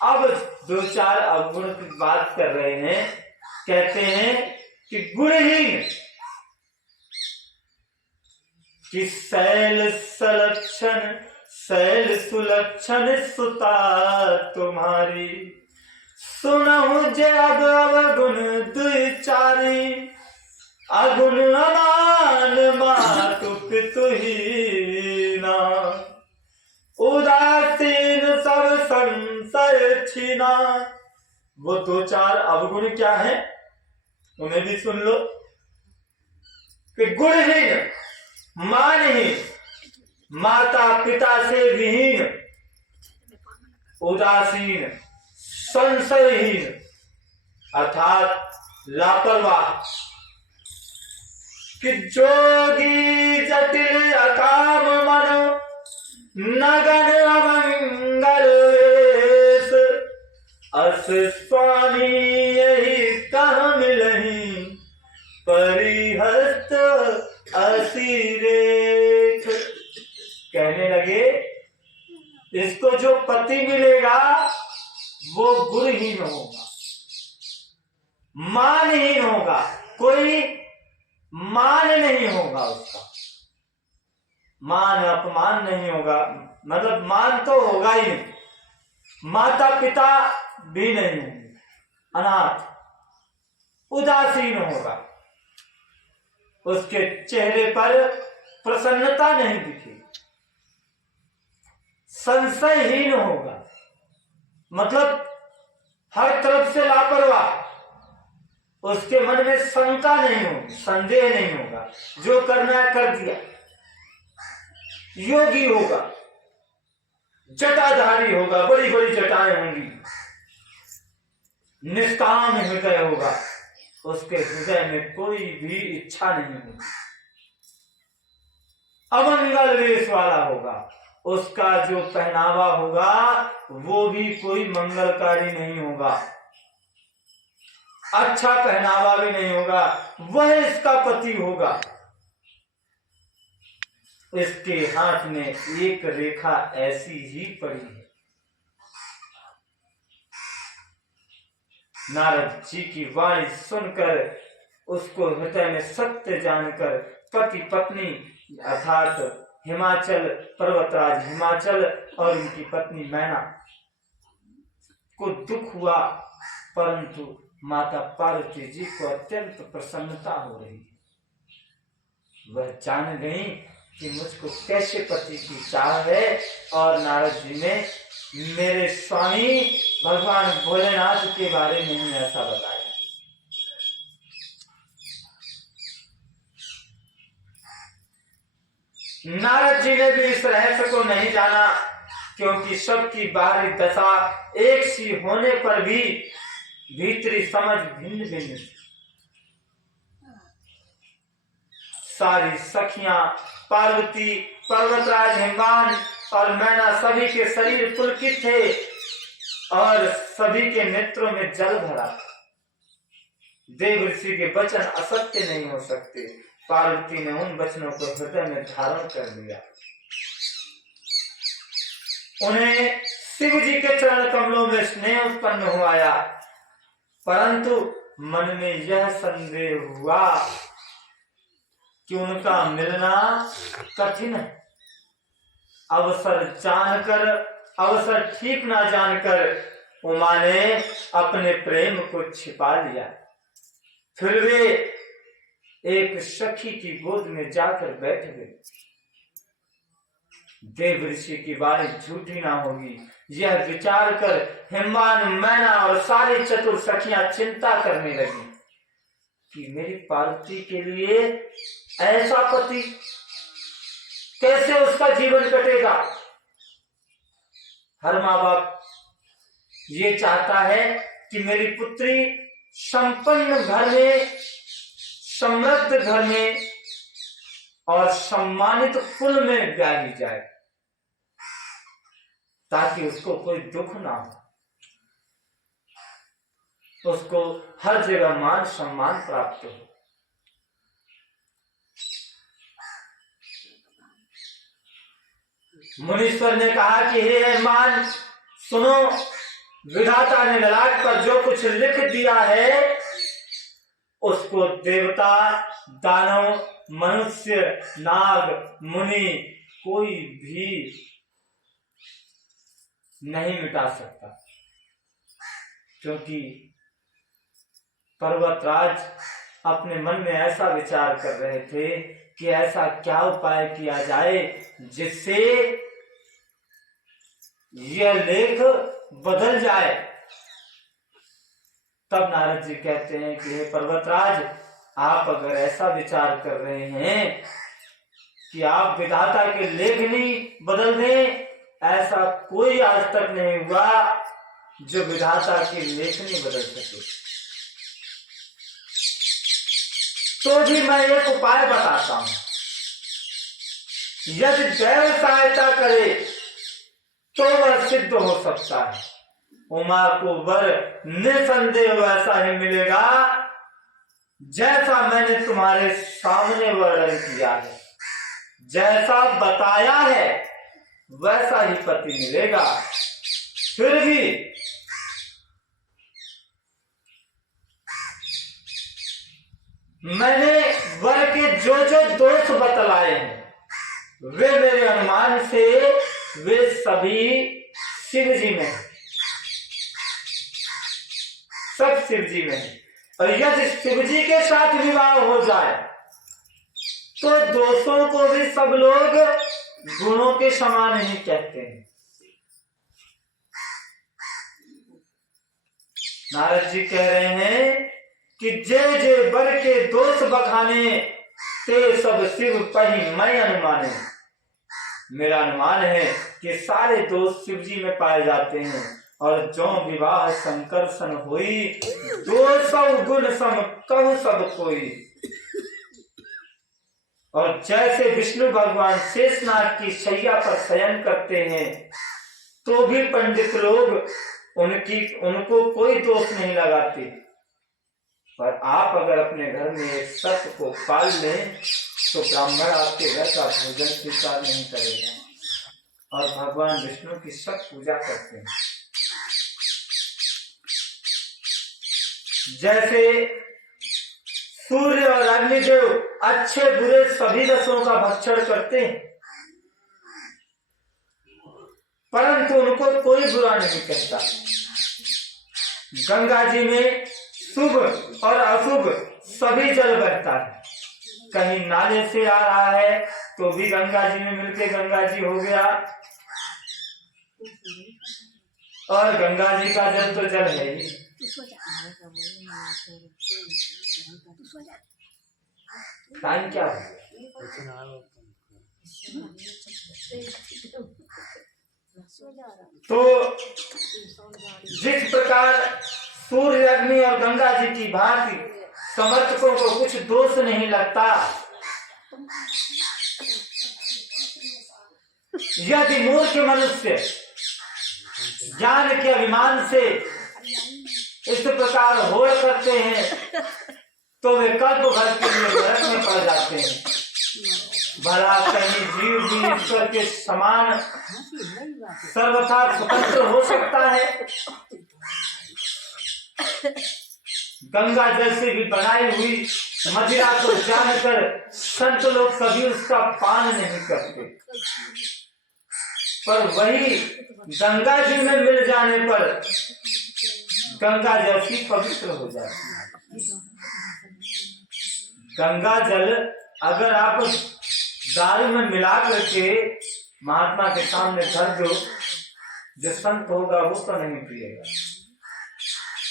अब दो चार अवगुण की बात कर रहे हैं। कहते हैं कि गुणहीन कि शैल सुलक्षण सुता तुम्हारी, सुनहु जे अब अवगुण दुई चारी, अगुण अमान मातु पितुहीना, उदासीन सब संशय छीना। वो दो चार अवगुण क्या है उन्हें भी सुन लो। कि गुणहीन, मानहीन, माता पिता से विहीन, उदासीन, संशयहीन अर्थात लापरवाह, कि जोगी जटिल अकाम मन, नगन अमंगल वेश, अस स्वामी यही कह मिलही, परिहस्त असिरेख। कहने लगे इसको जो पति मिलेगा वो गुणहीन होगा, मानहीन होगा, कोई मान नहीं होगा उसका, मान अपमान नहीं होगा, मतलब मान तो होगा ही नहीं, माता पिता भी नहीं होंगे, अनाथ, उदासीन होगा, उसके चेहरे पर प्रसन्नता नहीं दिखेगी, संशयहीन होगा, मतलब हर तरफ से लापरवाह, उसके मन में शंका नहीं होगी, संदेह नहीं होगा, जो करना है कर दिया। योगी होगा, जटाधारी होगा, बड़ी बड़ी जटाएं होंगी, निष्काम हृदय होगा, उसके हृदय में कोई भी इच्छा नहीं होगी, अमंगल वेश वाला होगा, उसका जो पहनावा होगा वो भी कोई मंगलकारी नहीं होगा, अच्छा पहनावा भी नहीं होगा, वह इसका पति होगा। इसके हाथ में एक रेखा ऐसी ही पड़ी है। नारद जी की वाणी सुनकर, उसको हृदय में सत्य जानकर पति पत्नी अर्थात हिमाचल पर्वतराज हिमाचल और उनकी पत्नी मैना को दुख हुआ, परंतु माता पार्वती जी को अत्यंत प्रसन्नता हो रही है। वह जान गई कि मुझको कैसे पति की चाह है, और नारद जी ने मेरे स्वामी भगवान भोलेनाथ के बारे में ही ऐसा बताया। नारद जी ने भी इस रहस्य को नहीं जाना, क्योंकि सबकी बाहरी दशा एक सी होने पर भी भीतरी समझ भिन्न भिन्न थी। सारी सखियां पार्वती, पर्वतराज हिमवान और मैना सभी के शरीर पुलकित थे और सभी के नेत्रों में जल भरा। देव ऋषि के वचन असत्य नहीं हो सकते। पार्वती ने उन वचनों को हृदय में धारण कर लिया। उन्हें शिव जी के चरण कमलों में स्नेह उत्पन्न हुआ, परंतु मन में यह संदेह हुआ कि उनका मिलना कठिन है। अवसर ठीक ना जानकर उमा ने अपने प्रेम को छिपा लिया। फिर वे एक सखी की गोद में जाकर बैठ गए। देव ऋषि की वाणी झूठी ना होगी, यह विचार कर हिमवान, मैना और सारी चतुर सखियां चिंता करने लगी कि मेरी पार्वती के लिए ऐसा पति, कैसे उसका जीवन कटेगा। हर माँ बाप ये चाहता है कि मेरी पुत्री संपन्न घर में, समृद्ध घर में और सम्मानित कुल में ब्याही जाए, ताकि उसको कोई दुख ना हो, उसको हर जगह मान सम्मान प्राप्त हो। मुनीश्वर ने कहा कि हे हिमवान, सुनो, विधाता ने ललाट पर जो कुछ लिख दिया है उसको देवता, दानव, मनुष्य, नाग, मुनि कोई भी नहीं मिटा सकता। क्योंकि पर्वतराज अपने मन में ऐसा विचार कर रहे थे कि ऐसा क्या उपाय किया जाए जिससे यह लेख बदल जाए। तब नारद जी कहते हैं कि हे पर्वतराज, आप अगर ऐसा विचार कर रहे हैं कि आप विधाता के लेख नहीं बदल दें, ऐसा कोई आज तक नहीं हुआ जो विधाता की लेख नहीं बदल सके। तो भी मैं एक उपाय बताता हूं, यदि दैव सहायता करे तो वह सिद्ध हो सकता है। उमा को वर निसंदेह वैसा ही मिलेगा जैसा मैंने तुम्हारे सामने वर्णन किया है। जैसा बताया है वैसा ही पति मिलेगा। फिर भी मैंने वर के जो जो दोष बतलाए हैं वे मेरे अनुमान से वे सभी शिव जी में, सब शिव जी में। और यदि शिव जी के साथ विवाह हो जाए तो दोषों को भी सब लोग गुणों के समान ही कहते हैं। नारद जी कह रहे हैं कि जे जे वर के दोष बखाने ते सब शिव पही मैं अनुमाने। मेरा अनुमान है कि सारे दोष शिव जी में पाए जाते हैं। और जो विवाह संकर्षण हुई, दो सब गुण सम कहु सब कोई। और जैसे विष्णु भगवान शेषनाग की शैया पर शयन करते हैं तो भी पंडित लोग उनको कोई दोष नहीं लगाते। पर आप अगर अपने घर में एक सर्प को पाल लें तो ब्राह्मण आपके घर का भोजन स्वीकार नहीं करेगा। और भगवान विष्णु की सब पूजा करते हैं। जैसे सूर्य और अग्निदेव अच्छे बुरे सभी रसों का भक्षण करते हैं, परंतु उनको कोई बुरा नहीं कहता। गंगा जी में शुभ और अशुभ सभी जल बहता है। कहीं नाले से आ रहा है तो भी गंगा जी में मिलके गंगा जी हो गया। और गंगा जी का जल तो जल है ही। टाइम क्या हो तो जिस प्रकार सूर्य, अग्नि और गंगा जी की भांति समर्थकों को कुछ दोष नहीं लगता, यदि मूर्ख मनुष्य ज्ञान के अभिमान से इस प्रकार होड़ करते हैं तो वे कल्प भर के लिए नरक में पड़ जाते हैं। भला कहीं जीव भी ईश्वर के समान सर्वथा स्वतंत्र हो सकता है? गंगा जल से भी बनाई हुई मदिरा को जानकर संत लोग कभी उसका पान नहीं करते, पर वही गंगा जी में मिल जाने पर गंगा जल की पवित्र हो जाती है। गंगा जल अगर आप दारू में मिला करके महात्मा के सामने धर दो, जो संत होगा वो तो नहीं पिएगा।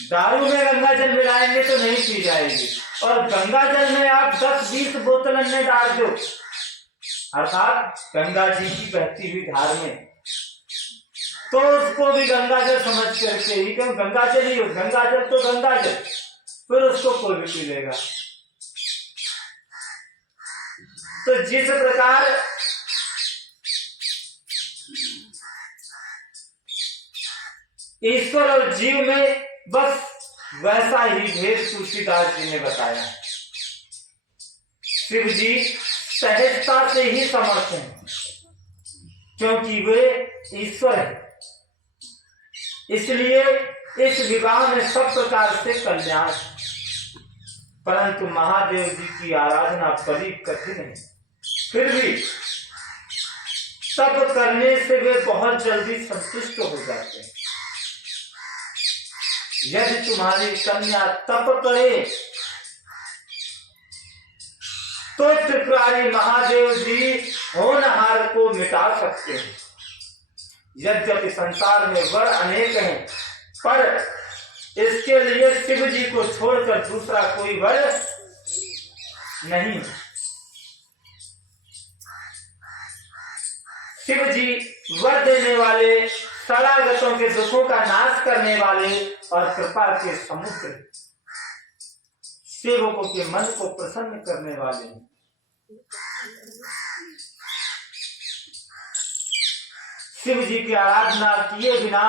दारू में गंगा जल मिलाएंगे तो नहीं पी जाएगी, और गंगा जल में आप 10-20 बोतल अन्य डाल दो, अर्थात गंगा जी की बहती हुई धार में, तो उसको भी गंगा जल समझ करके ही, क्यों गंगा जल ही हो, गंगा जल तो गंगा जल, फिर उसको कोई भी पी लेगा। तो जिस प्रकार ईश्वर और जीव में बस वैसा ही भेद तुलसीदास जी ने बताया। शिव जी सहजता से ही समर्थ हैं, क्योंकि वे ईश्वर हैं, इसलिए इस विवाह में सब प्रकार से कल्याण। परंतु महादेव जी की आराधना बड़ी कठिन है, फिर भी तप करने से वे बहुत जल्दी संतुष्ट हो जाते हैं। यदि तुम्हारी कन्या तप करे तो त्रिपुरारी महादेव जी होनहार को मिटा सकते हैं। यद्यपि संसार में वर अनेक हैं, पर इसके लिए शिव जी को छोड़कर दूसरा कोई वर नहीं। शिव जी वर देने वाले, शरणागतों के दुखों का नाश करने वाले और कृपा के समुद्र, सेवकों के मन को प्रसन्न करने वाले। शिव जी की आराधना किए बिना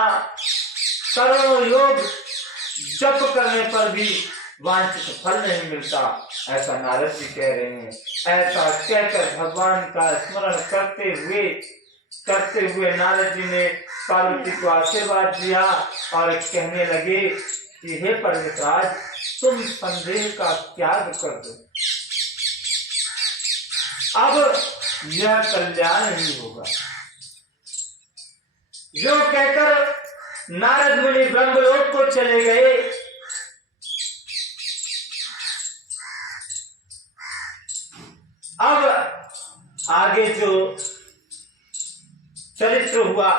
करोड़ों योग जप करने पर भी वांछित फल नहीं मिलता, ऐसा नारद जी कह रहे हैं। ऐसा कहकर भगवान का स्मरण करते हुए नारद जी ने पार्वती को आशीर्वाद दिया और कहने लगे कि हे पर्वतराज, तुम संदेह का त्याग कर दो, अब यह कल्याण ही होगा। जो कहकर नारद मुनि ब्रह्मलोक को चले गए। अब आगे जो चरित्र हुआ,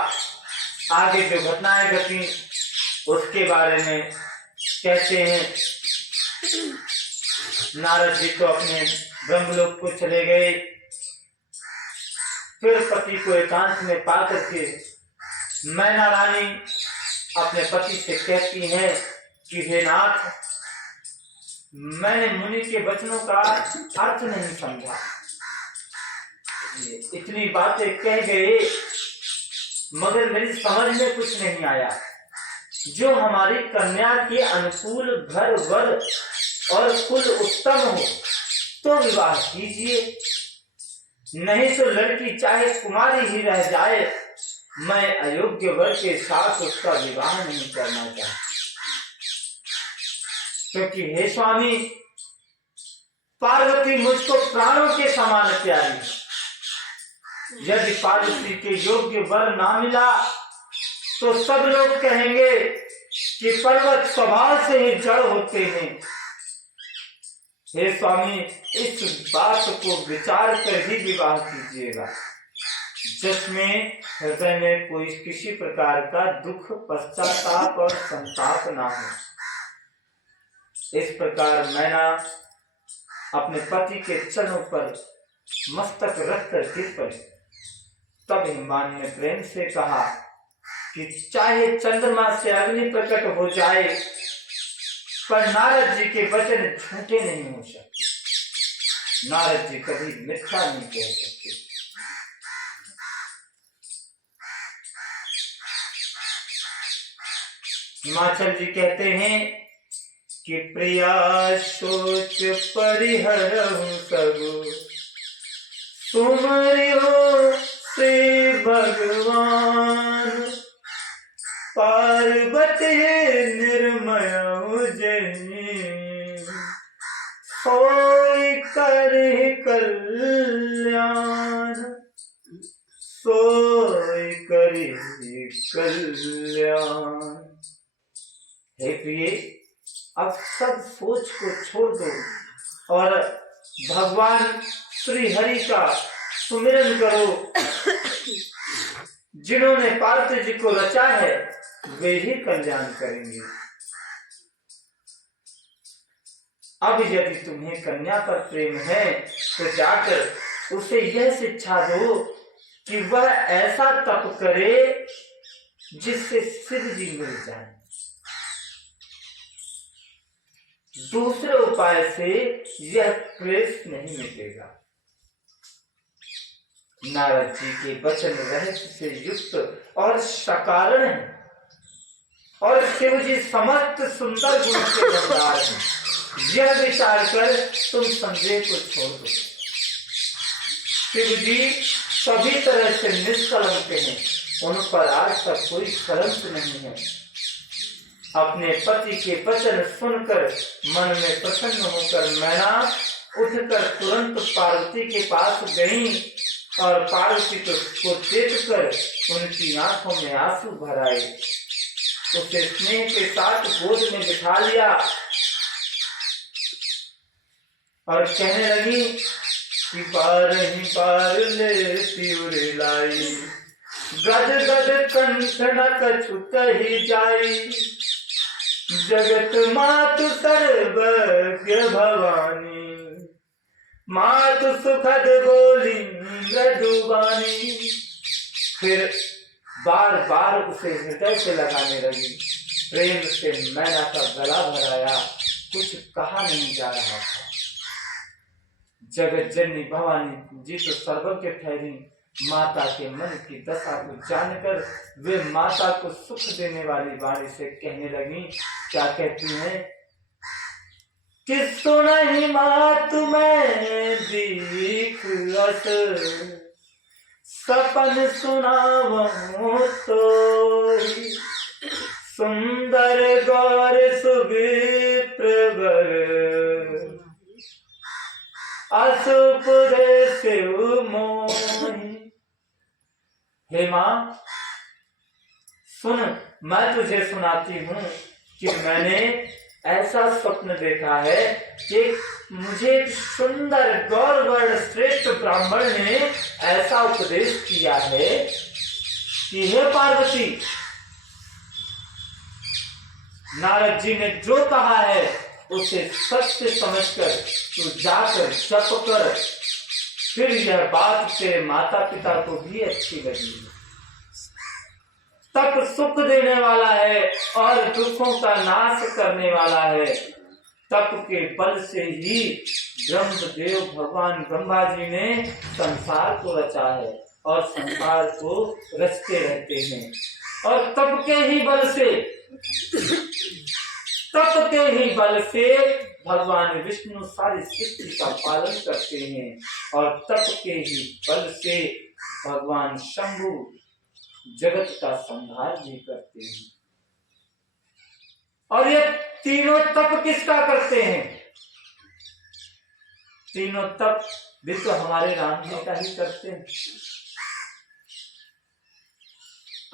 आगे जो घटनाएं घटी, उसके बारे में कहते हैं। नारद जी तो अपने ब्रह्मलोक को चले गए, फिर पति को एकांत में पा करके मैना रानी अपने पति से कहती हैं कि हे नाथ, मैंने मुनि के वचनों का अर्थ नहीं समझा, इतनी बातें कह गए मगर मेरी समझ में कुछ नहीं आया। जो हमारी कन्या के अनुकूल घर वर और कुल उत्तम हो तो विवाह कीजिए, नहीं तो लड़की चाहे कुमारी ही रह जाए, मैं अयोग्य वर के साथ उसका विवाह नहीं करना चाहता। क्योंकि हे स्वामी, पार्वती मुझको प्राणों के समान प्यारी है। यदि पार्वती के योग्य वर ना मिला तो सब लोग कहेंगे कि पर्वत स्वभाव से ही जड़ होते हैं। हे स्वामी, इस बात को विचार कर ही विवाह कीजिएगा, जिसमें हृदय में कोई किसी प्रकार का दुख, पश्चाताप और संताप ना हो। इस प्रकार मैना अपने पति के चरणों पर मस्तक रखकर गिर पड़ी। तब हिमान ने प्रेम से कहा कि चाहे चंद्रमा से अग्नि प्रकट हो जाए, पर नारद जी के वचन झूठे नहीं हो सकते। नारद जी कभी मिथ्या नहीं कह सकते। हिमाचल जी कहते हैं कि प्रिया सोच परिहरहु सबु, सुमरियो से भगवान, पार्वती निर्मय उजनी, सोई करहि कल्याण, सोई करहि कल्याण। हे प्रिय, अब सब सोच को छोड़ दो और भगवान श्री हरि का सुमिरन करो। जिन्होंने पार्वती जी को रचा है वे ही कल्याण करेंगे। अब यदि तुम्हें कन्या पर प्रेम है तो जाकर उसे यह शिक्षा दो कि वह ऐसा तप करे जिससे शिव जी मिल जाए। दूसरे उपाय से यह क्लेश नहीं मिटेगा। नारद जी के वचन रहस्य से युक्त और सकारण है और शिव जी समस्त सुंदर गुण के भंडार हैं। यह विचार कर तुम संदेह को छोड़ दो। शिव जी सभी तरह से निष्कलंक हैं, उन पर आज तक कोई कलंक नहीं है। अपने पति के वचन सुनकर मन में प्रसन्न होकर मैना उठकर तुरंत पार्वती के पास गई और पार्वती को देखकर उनकी आंखों में आंसू भर आए। उसे स्नेह के साथ गोद में बिठा लिया और कहने लगी कि बार ही बार लेती उड़े लाई, गद गद कंठ न कछुत ही जाई, जगत मातु सर्वज्ञ भवानी, मातु सुखद बोली मृदुबानी। फिर बार बार उसे हृदय से लगाने लगी। प्रेम से मैना का गला भराया, कुछ कहा नहीं जा रहा था। जगत जननी भवानी जी तो सर्वज्ञ ठहरी। माता के मन की दशा को जानकर वे माता को सुख देने वाली वाणी से कहने लगी। क्या कहती हैं कि सुनहि मातु मैं दीख अस, सपन सुनावो तो, सुंदर गौर सुविप्र वर, असुपुर शिव मोहि। हे माँ सुन, मैं तुझे सुनाती हूँ कि मैंने ऐसा स्वप्न देखा है कि मुझे सुंदर गौरवर्ण श्रेष्ठ ब्राह्मण ने ऐसा उपदेश किया है कि हे पार्वती, नारद जी ने जो कहा है उसे सत्य समझकर तू जाकर जप कर। फिर यह बात तेरे माता पिता को भी अच्छी लगी। तप सुख देने वाला है और दुखों का नाश करने वाला है। तप के बल से ही ब्रह्मदेव भगवान ब्रह्मा जी ने संसार को रचा है और संसार को रचते रहते हैं। और तप के ही बल से भगवान विष्णु सारी सृष्टि का पालन करते हैं और तप के ही बल से भगवान शंभु जगत का संहार भी करते हैं। और ये तीनों तप किसका करते हैं? तीनों तप भी तो हमारे राम जी का ही करते हैं।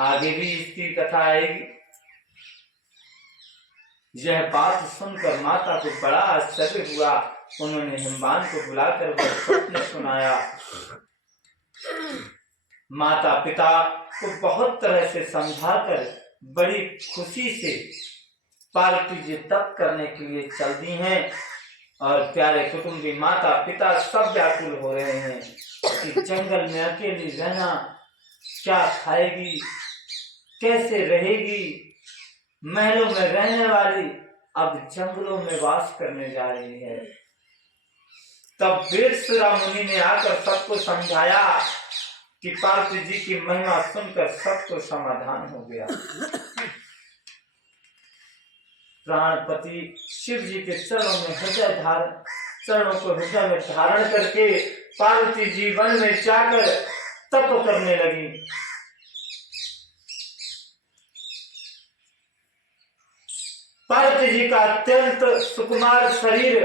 आगे भी इसकी कथा आएगी। यह बात सुनकर माता को बड़ा आश्चर्य हुआ। उन्होंने हिमवान को बुलाकर वह स्वप्न सुनाया। माता पिता को बहुत तरह से समझाकर बड़ी खुशी से पार्वती जी तप करने के लिए चल दी हैं और प्यारे कुटुंबी माता पिता सब व्याकुल हो रहे हैं कि जंगल में अकेली रहना, क्या खाएगी, कैसे रहेगी। महलों में रहने वाली अब जंगलों में वास करने जा रही है। तब वेदसुरा मुनि ने आकर सबको समझाया कि पार्वती जी की महिमा सुनकर सबको समाधान हो गया। प्राणपति शिव जी के चरणों को हृदय में धारण करके पार्वती जी वन में जाकर तप करने लगी। पार्वती जी का अत्यंत सुकुमार शरीर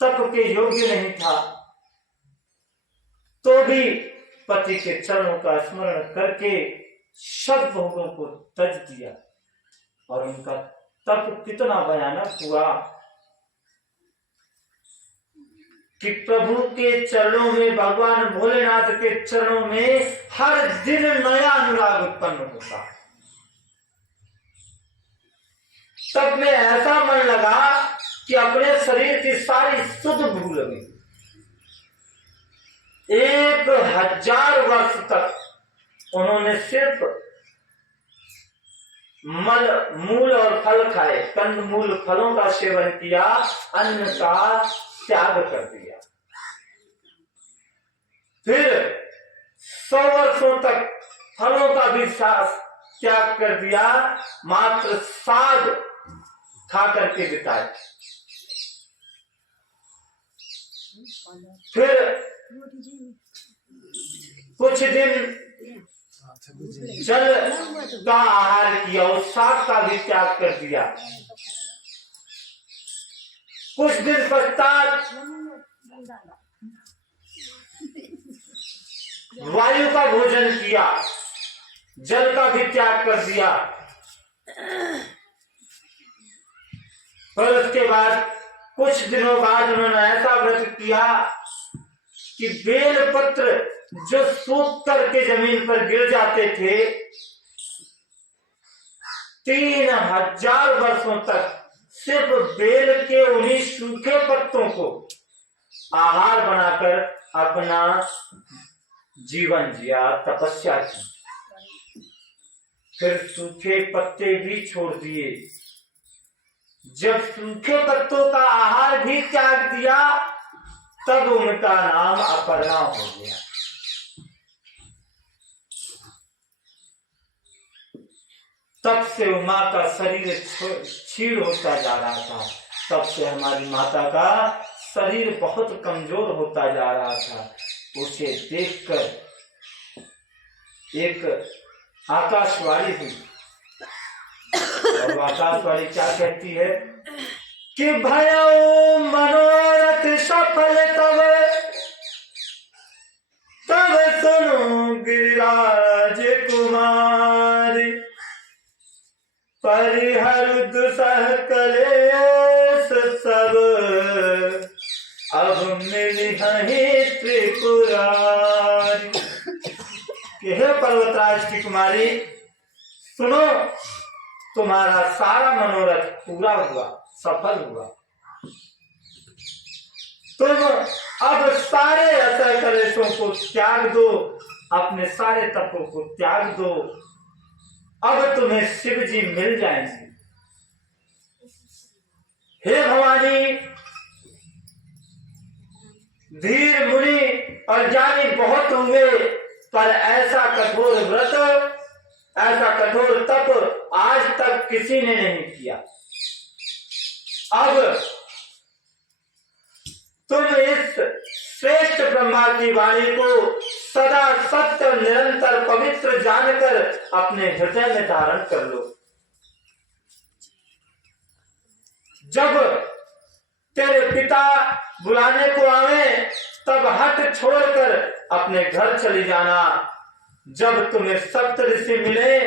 तप के योग्य नहीं था, तो भी पति के चरणों का स्मरण करके सब भोगों को तज दिया। और उनका तप कितना भयानक हुआ कि प्रभु के चरणों में, भगवान भोलेनाथ के चरणों में हर दिन नया अनुराग उत्पन्न होता। तब में ऐसा मन लगा कि अपने शरीर की सारी सुध भूल गई। 1000 वर्ष तक उन्होंने सिर्फ मूल और फल खाए, कंद मूल फलों का सेवन किया, अन्न का त्याग कर दिया। फिर 100 वर्षों तक फलों का भी त्याग कर दिया, मात्र साग खा करके बिताए। फिर कुछ दिन जल का आहार किया और साग का भी त्याग कर दिया। कुछ दिन पश्चात वायु का भोजन किया, जल का भी त्याग कर दिया। फिर उसके बाद कुछ दिनों बाद उन्होंने ऐसा व्रत किया कि बेल पत्र जो सूख करके जमीन पर गिर जाते थे, 3000 वर्षों तक सिर्फ बेल के उन्हीं सूखे पत्तों को आहार बनाकर अपना जीवन जिया, तपस्या की। फिर सूखे पत्ते भी छोड़ दिए। जब सूखे पत्तों का आहार भी त्याग दिया, तब उनका नाम अपर्णा हो गया। तब से उमा का शरीर क्षीण होता जा रहा था। तब से हमारी माता का शरीर बहुत कमजोर होता जा रहा था। उसे देखकर एक आकाशवाणी हुई, और आकाशवाणी क्या कहती है कि भयो मनोरथ सफल तब सुनो गिरिराज कुमारी, परिहर दुसह कलेश सब अब मिली त्रिपुरारी। हे पर्वतराज की कुमारी, सुनो, तुम्हारा सारा मनोरथ पूरा हुआ, सफल हुआ। तुम अब सारे असह कलेशों को त्याग दो, अपने सारे तपों को त्याग दो। अब तुम्हें शिव जी मिल जाएंगे। हे भवानी, धीर मुनि और ज्ञानी बहुत हुए, पर ऐसा कठोर व्रत, ऐसा कठोर तप आज तक किसी ने नहीं किया। अब तुम इस श्रेष्ठ ब्रह्मा की वाणी को सदा सत्य निरंतर पवित्र जानकर अपने हृदय में धारण कर लो। जब तेरे पिता बुलाने को आवे, तब हट छोड़कर अपने घर चली जाना। जब तुम्हें सप्त ऋषि मिले,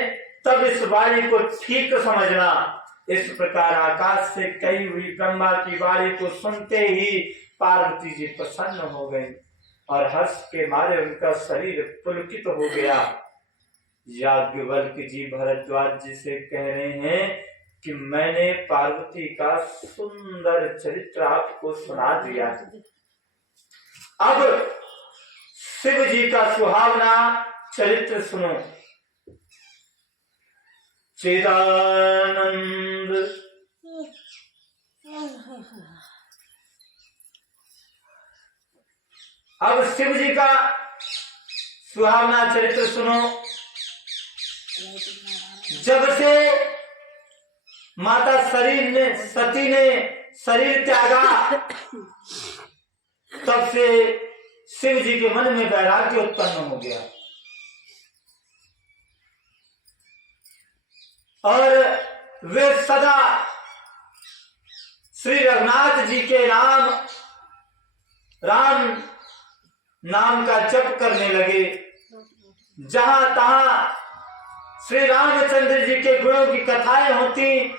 तब इस वाणी को ठीक समझना। इस प्रकार आकाश से कही हुई ब्रह्मा की वाणी को सुनते ही पार्वती जी प्रसन्न हो गई और हर्ष के मारे उनका शरीर पुलकित हो गया। याज्ञवल्क्य जी भरद्वाज जी से कह रहे हैं कि मैंने पार्वती का सुंदर चरित्र आपको सुना दिया। अब शिव जी का सुहावना चरित्र सुनो। चिदानंद अब शिव जी का सुहावना चरित्र सुनो। जब से माता सती ने शरीर त्यागा, तब से शिव जी के मन में वैराग्य उत्पन्न हो गया और वे सदा श्री रघुनाथ जी के राम नाम का जप करने लगे। जहां तहां श्री रामचंद्र जी के गुणों की कथाएं होती,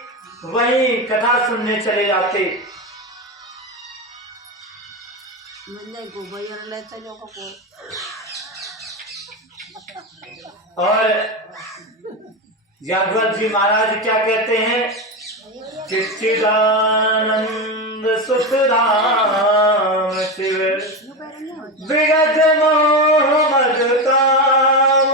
वहीं कथा सुनने चले जाते। और यादव जी महाराज क्या कहते हैं? चिच्चिदानंद सुखधाम शिव विगत मोह मद काम,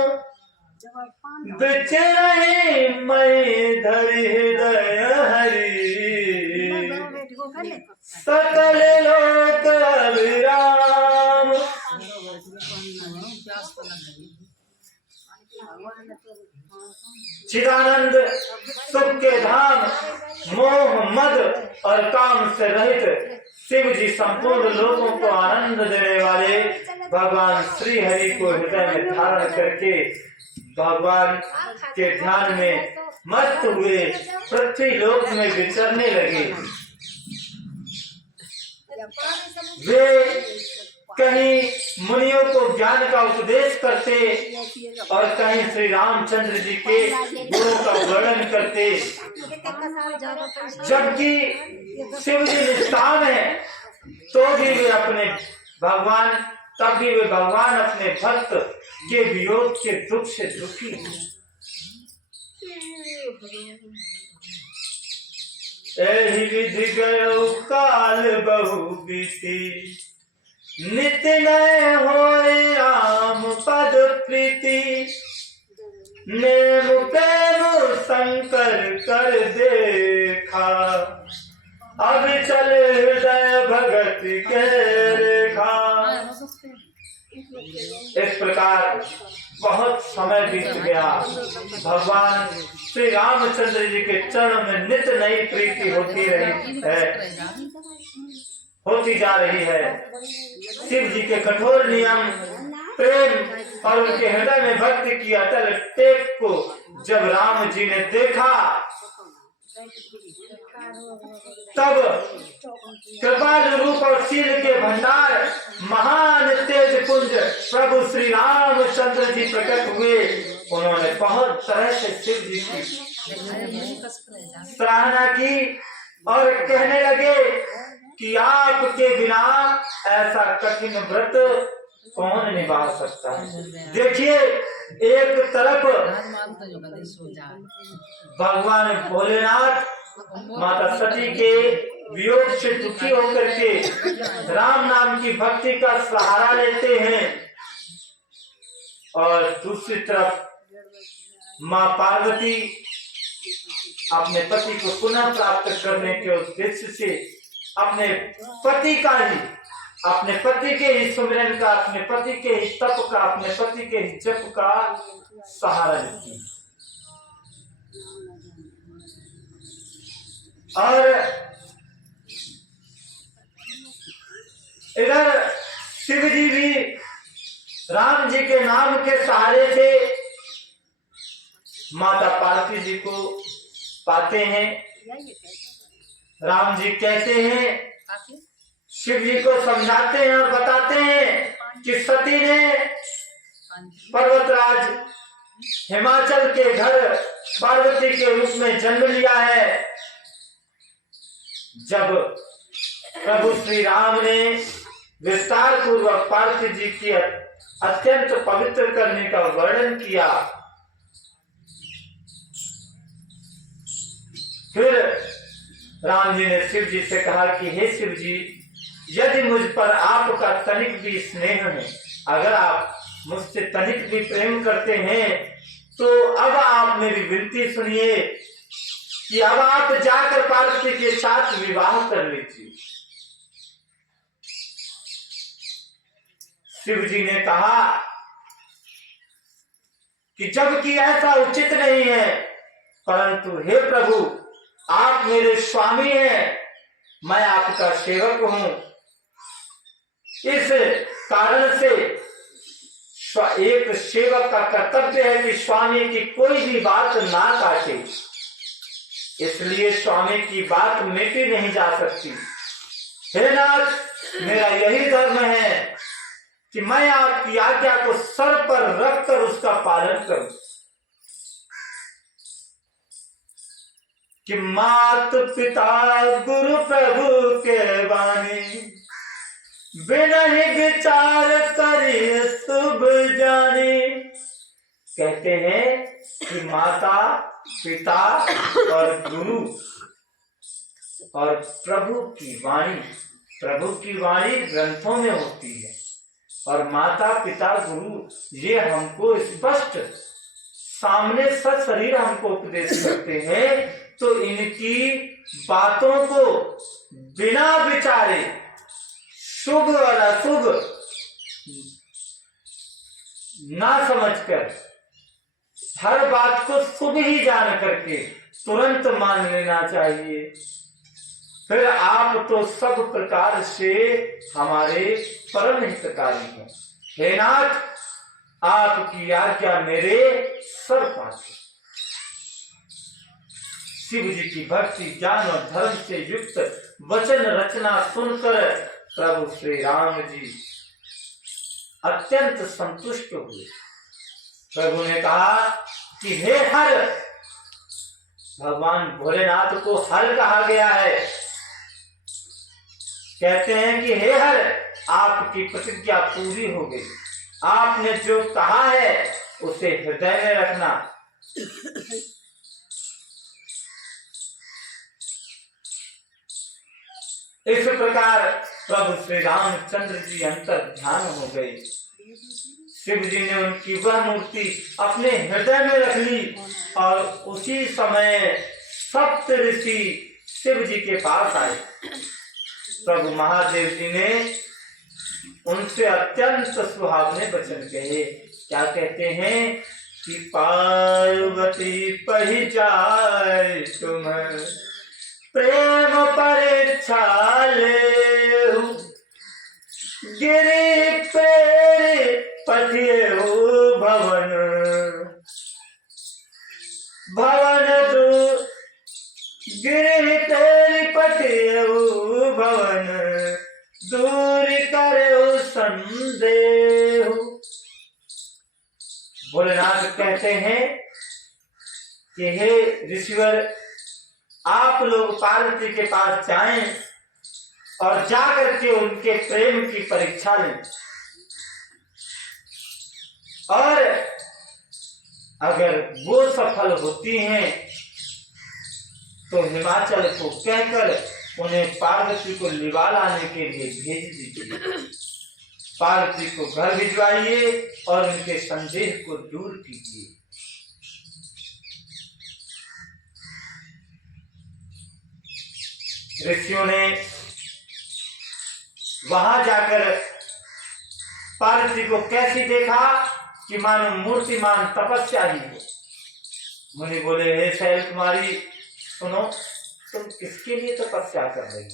बिचरहि मई धरि हृदय हरि, सकल लोक अभिराम। चिदानंद सुख के धाम, मोह मद और काम से रहित शिव जी संपूर्ण लोगों को आनंद देने वाले भगवान श्री हरि को हृदय में धारण करके भगवान के ध्यान में मस्त हुए पृथ्वी लोक में विचरने लगे। वे कहीं मुनियों को ज्ञान का उपदेश करते और कहीं श्री रामचंद्र जी के गुणों का वर्णन करते। जबकि शिव जी निष्काम है, तो भी वे अपने भगवान अपने भक्त के वियोग के दुख से दुखी हैं। एहि विधि गयो काल बहु बीती, नित्य नय होए राम पद प्रीति, नेम प्रेम शंकर कर देखा, अब चल हृदय भगत के रेखा। इस प्रकार बहुत समय बीत गया। भगवान श्री रामचंद्र जी के चरणों में नित्य नई प्रीति होती जा रही है। शिव जी के कठोर नियम, प्रेम और उनके हृदय में भक्ति की अटल टेक को जब राम जी ने देखा, तब कृपालु रूप और शील के भंडार महान तेज पुंज प्रभु श्री रामचंद्र जी प्रकट हुए। उन्होंने बहुत तरह से शिव जी की सराहना की और कहने लगे कि आपके बिना ऐसा कठिन व्रत कौन निभा सकता है। देखिए, एक तरफ भगवान भोलेनाथ माता सती के वियोग से दुखी होकर के राम नाम की भक्ति का सहारा लेते हैं, और दूसरी तरफ माँ पार्वती अपने पति को पुनः प्राप्त करने के उद्देश्य से अपने पति के ही सुमिरन का, अपने पति के ही तप का, अपने पति के ही जप का सहारा लेती है। और इधर शिव जी भी राम जी के नाम के सहारे से माता पार्वती जी को पाते हैं। राम जी कहते हैं, शिव जी को समझाते हैं और बताते हैं कि सती ने पर्वतराज हिमाचल के घर पार्वती के रूप में जन्म लिया है। जब प्रभु श्री राम ने विस्तार पूर्वक पार्वती जी की अत्यंत पवित्र करने का वर्णन किया, फिर राम जी ने शिव जी से कहा कि हे शिव जी, यदि मुझ पर आपका तनिक भी स्नेह है, अगर आप मुझसे तनिक भी प्रेम करते हैं, तो अब आप मेरी विनती सुनिए कि अब आप जाकर पार्वती के साथ विवाह कर लीजिए। शिव जी ने कहा कि जबकि ऐसा उचित नहीं है, परंतु हे प्रभु, आप मेरे स्वामी हैं, मैं आपका सेवक हूं। इस कारण से एक सेवक का कर्तव्य है कि स्वामी की कोई भी बात ना काटे, इसलिए स्वामी की बात मिटी नहीं जा सकती। हे नाथ, मेरा यही धर्म है कि मैं आपकी आज्ञा को सर पर रखकर उसका पालन करूं, कि मात पिता गुरु प्रभु के वाणी, बिना ही विचार करिए शुभ जानी। कहते हैं कि माता पिता और गुरु और प्रभु की वाणी ग्रंथों में होती है, और माता पिता गुरु ये हमको स्पष्ट सामने सशरीर हमको उपदेश करते हैं, तो इनकी बातों को बिना विचारे शुभ और अशुभ ना समझकर हर बात को शुभ ही जान करके तुरंत मान लेना चाहिए। फिर आप तो सब प्रकार से हमारे परम हितकारी हैं। हे नाथ, आपकी आज्ञा मेरे सर पासे। शिव जी की भक्ति ज्ञान और धर्म से युक्त वचन रचना सुनकर प्रभु श्री राम जी अत्यंत संतुष्ट हुए। प्रभु ने कहा कि हे हर, भगवान भोलेनाथ को हर कहा गया है। कहते हैं कि हे हर, आपकी प्रतिज्ञा पूरी हो गई, आपने जो कहा है उसे हृदय में रखना। इस प्रकार प्रभु श्री रामचंद्र जी अंतर ध्यान हो गए। शिव जी ने उनकी वह मूर्ति अपने हृदय में रख ली, और उसी समय सप्त ऋषि शिव जी के पास आए। प्रभु महादेव जी ने उनसे अत्यंत सुहावने वचन कहे। क्या कहते हैं कि पार्वती पहिजाए तुम प्रेम परीक्षा ले, गिरी पेड़ पथियो भवन भवन दू, गिरी पेड़ पथियो भवन दूर करो संदेह। भोलेनाथ कहते हैं कि हे ऋषिवर, आप लोग पार्वती के पास जाएं और जाकर के उनके प्रेम की परीक्षा लें, और अगर वो सफल होती हैं तो हिमाचल को कहकर उन्हें पार्वती को लिवा लाने के लिए भेज दीजिए। पार्वती को घर भिजवाइए और उनके संदेह को दूर कीजिए। ऋषियों ने वहां जाकर पार्वती को कैसी देखा कि मानो मूर्तिमान तपस्या ही हो। मुनि बोले, हे शैल कुमारी, सुनो, तुम किसके लिए तपस्या कर रही हो?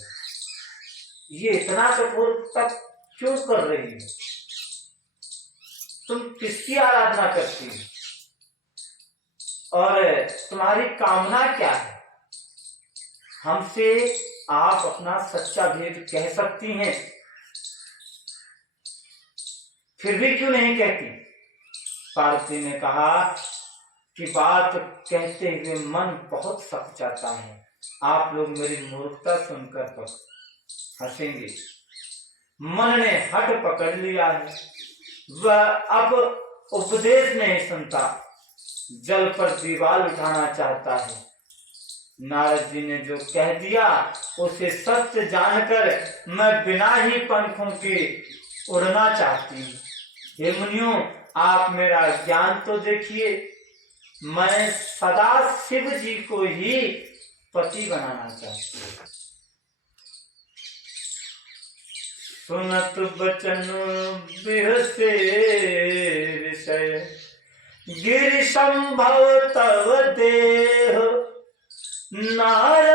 ये इतना कठोर तप क्यों कर रही हो? तुम किसकी आराधना करती हो और तुम्हारी कामना क्या है? हमसे आप अपना सच्चा भेद कह सकती हैं, फिर भी क्यों नहीं कहती? पार्वती ने कहा कि बात कहते हुए मन बहुत सक जाता है। आप लोग मेरी मूर्खता सुनकर हंसेंगे। मन ने हट पकड़ लिया है, वह अब उपदेश नहीं सुनता, जल पर दीवार उठाना चाहता है। नारद जी ने जो कह दिया उसे सत्य जानकर मैं बिना ही पंखों के उड़ना चाहती हूँ। हे मुनियों, आप मेरा ज्ञान तो देखिए, मैं सदा शिव जी को ही पति बनाना चाहती हूँ। सुनत बचन बिहसे विषय, गिरि संभव तव देह, नारद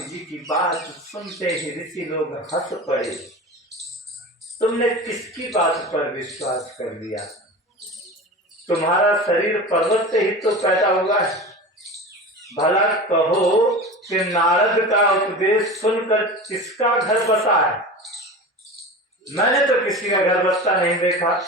नारद जी की बात सुनते ही ऋषि लोग हंस पड़े। तुमने किसकी बात पर विश्वास कर लिया? तुम्हारा शरीर पर्वत से ही तो पैदा हुआ है। भला कहो कि नारद का उपदेश सुनकर किसका घर बसा है? मैंने तो किसी का घर बसता नहीं देखा।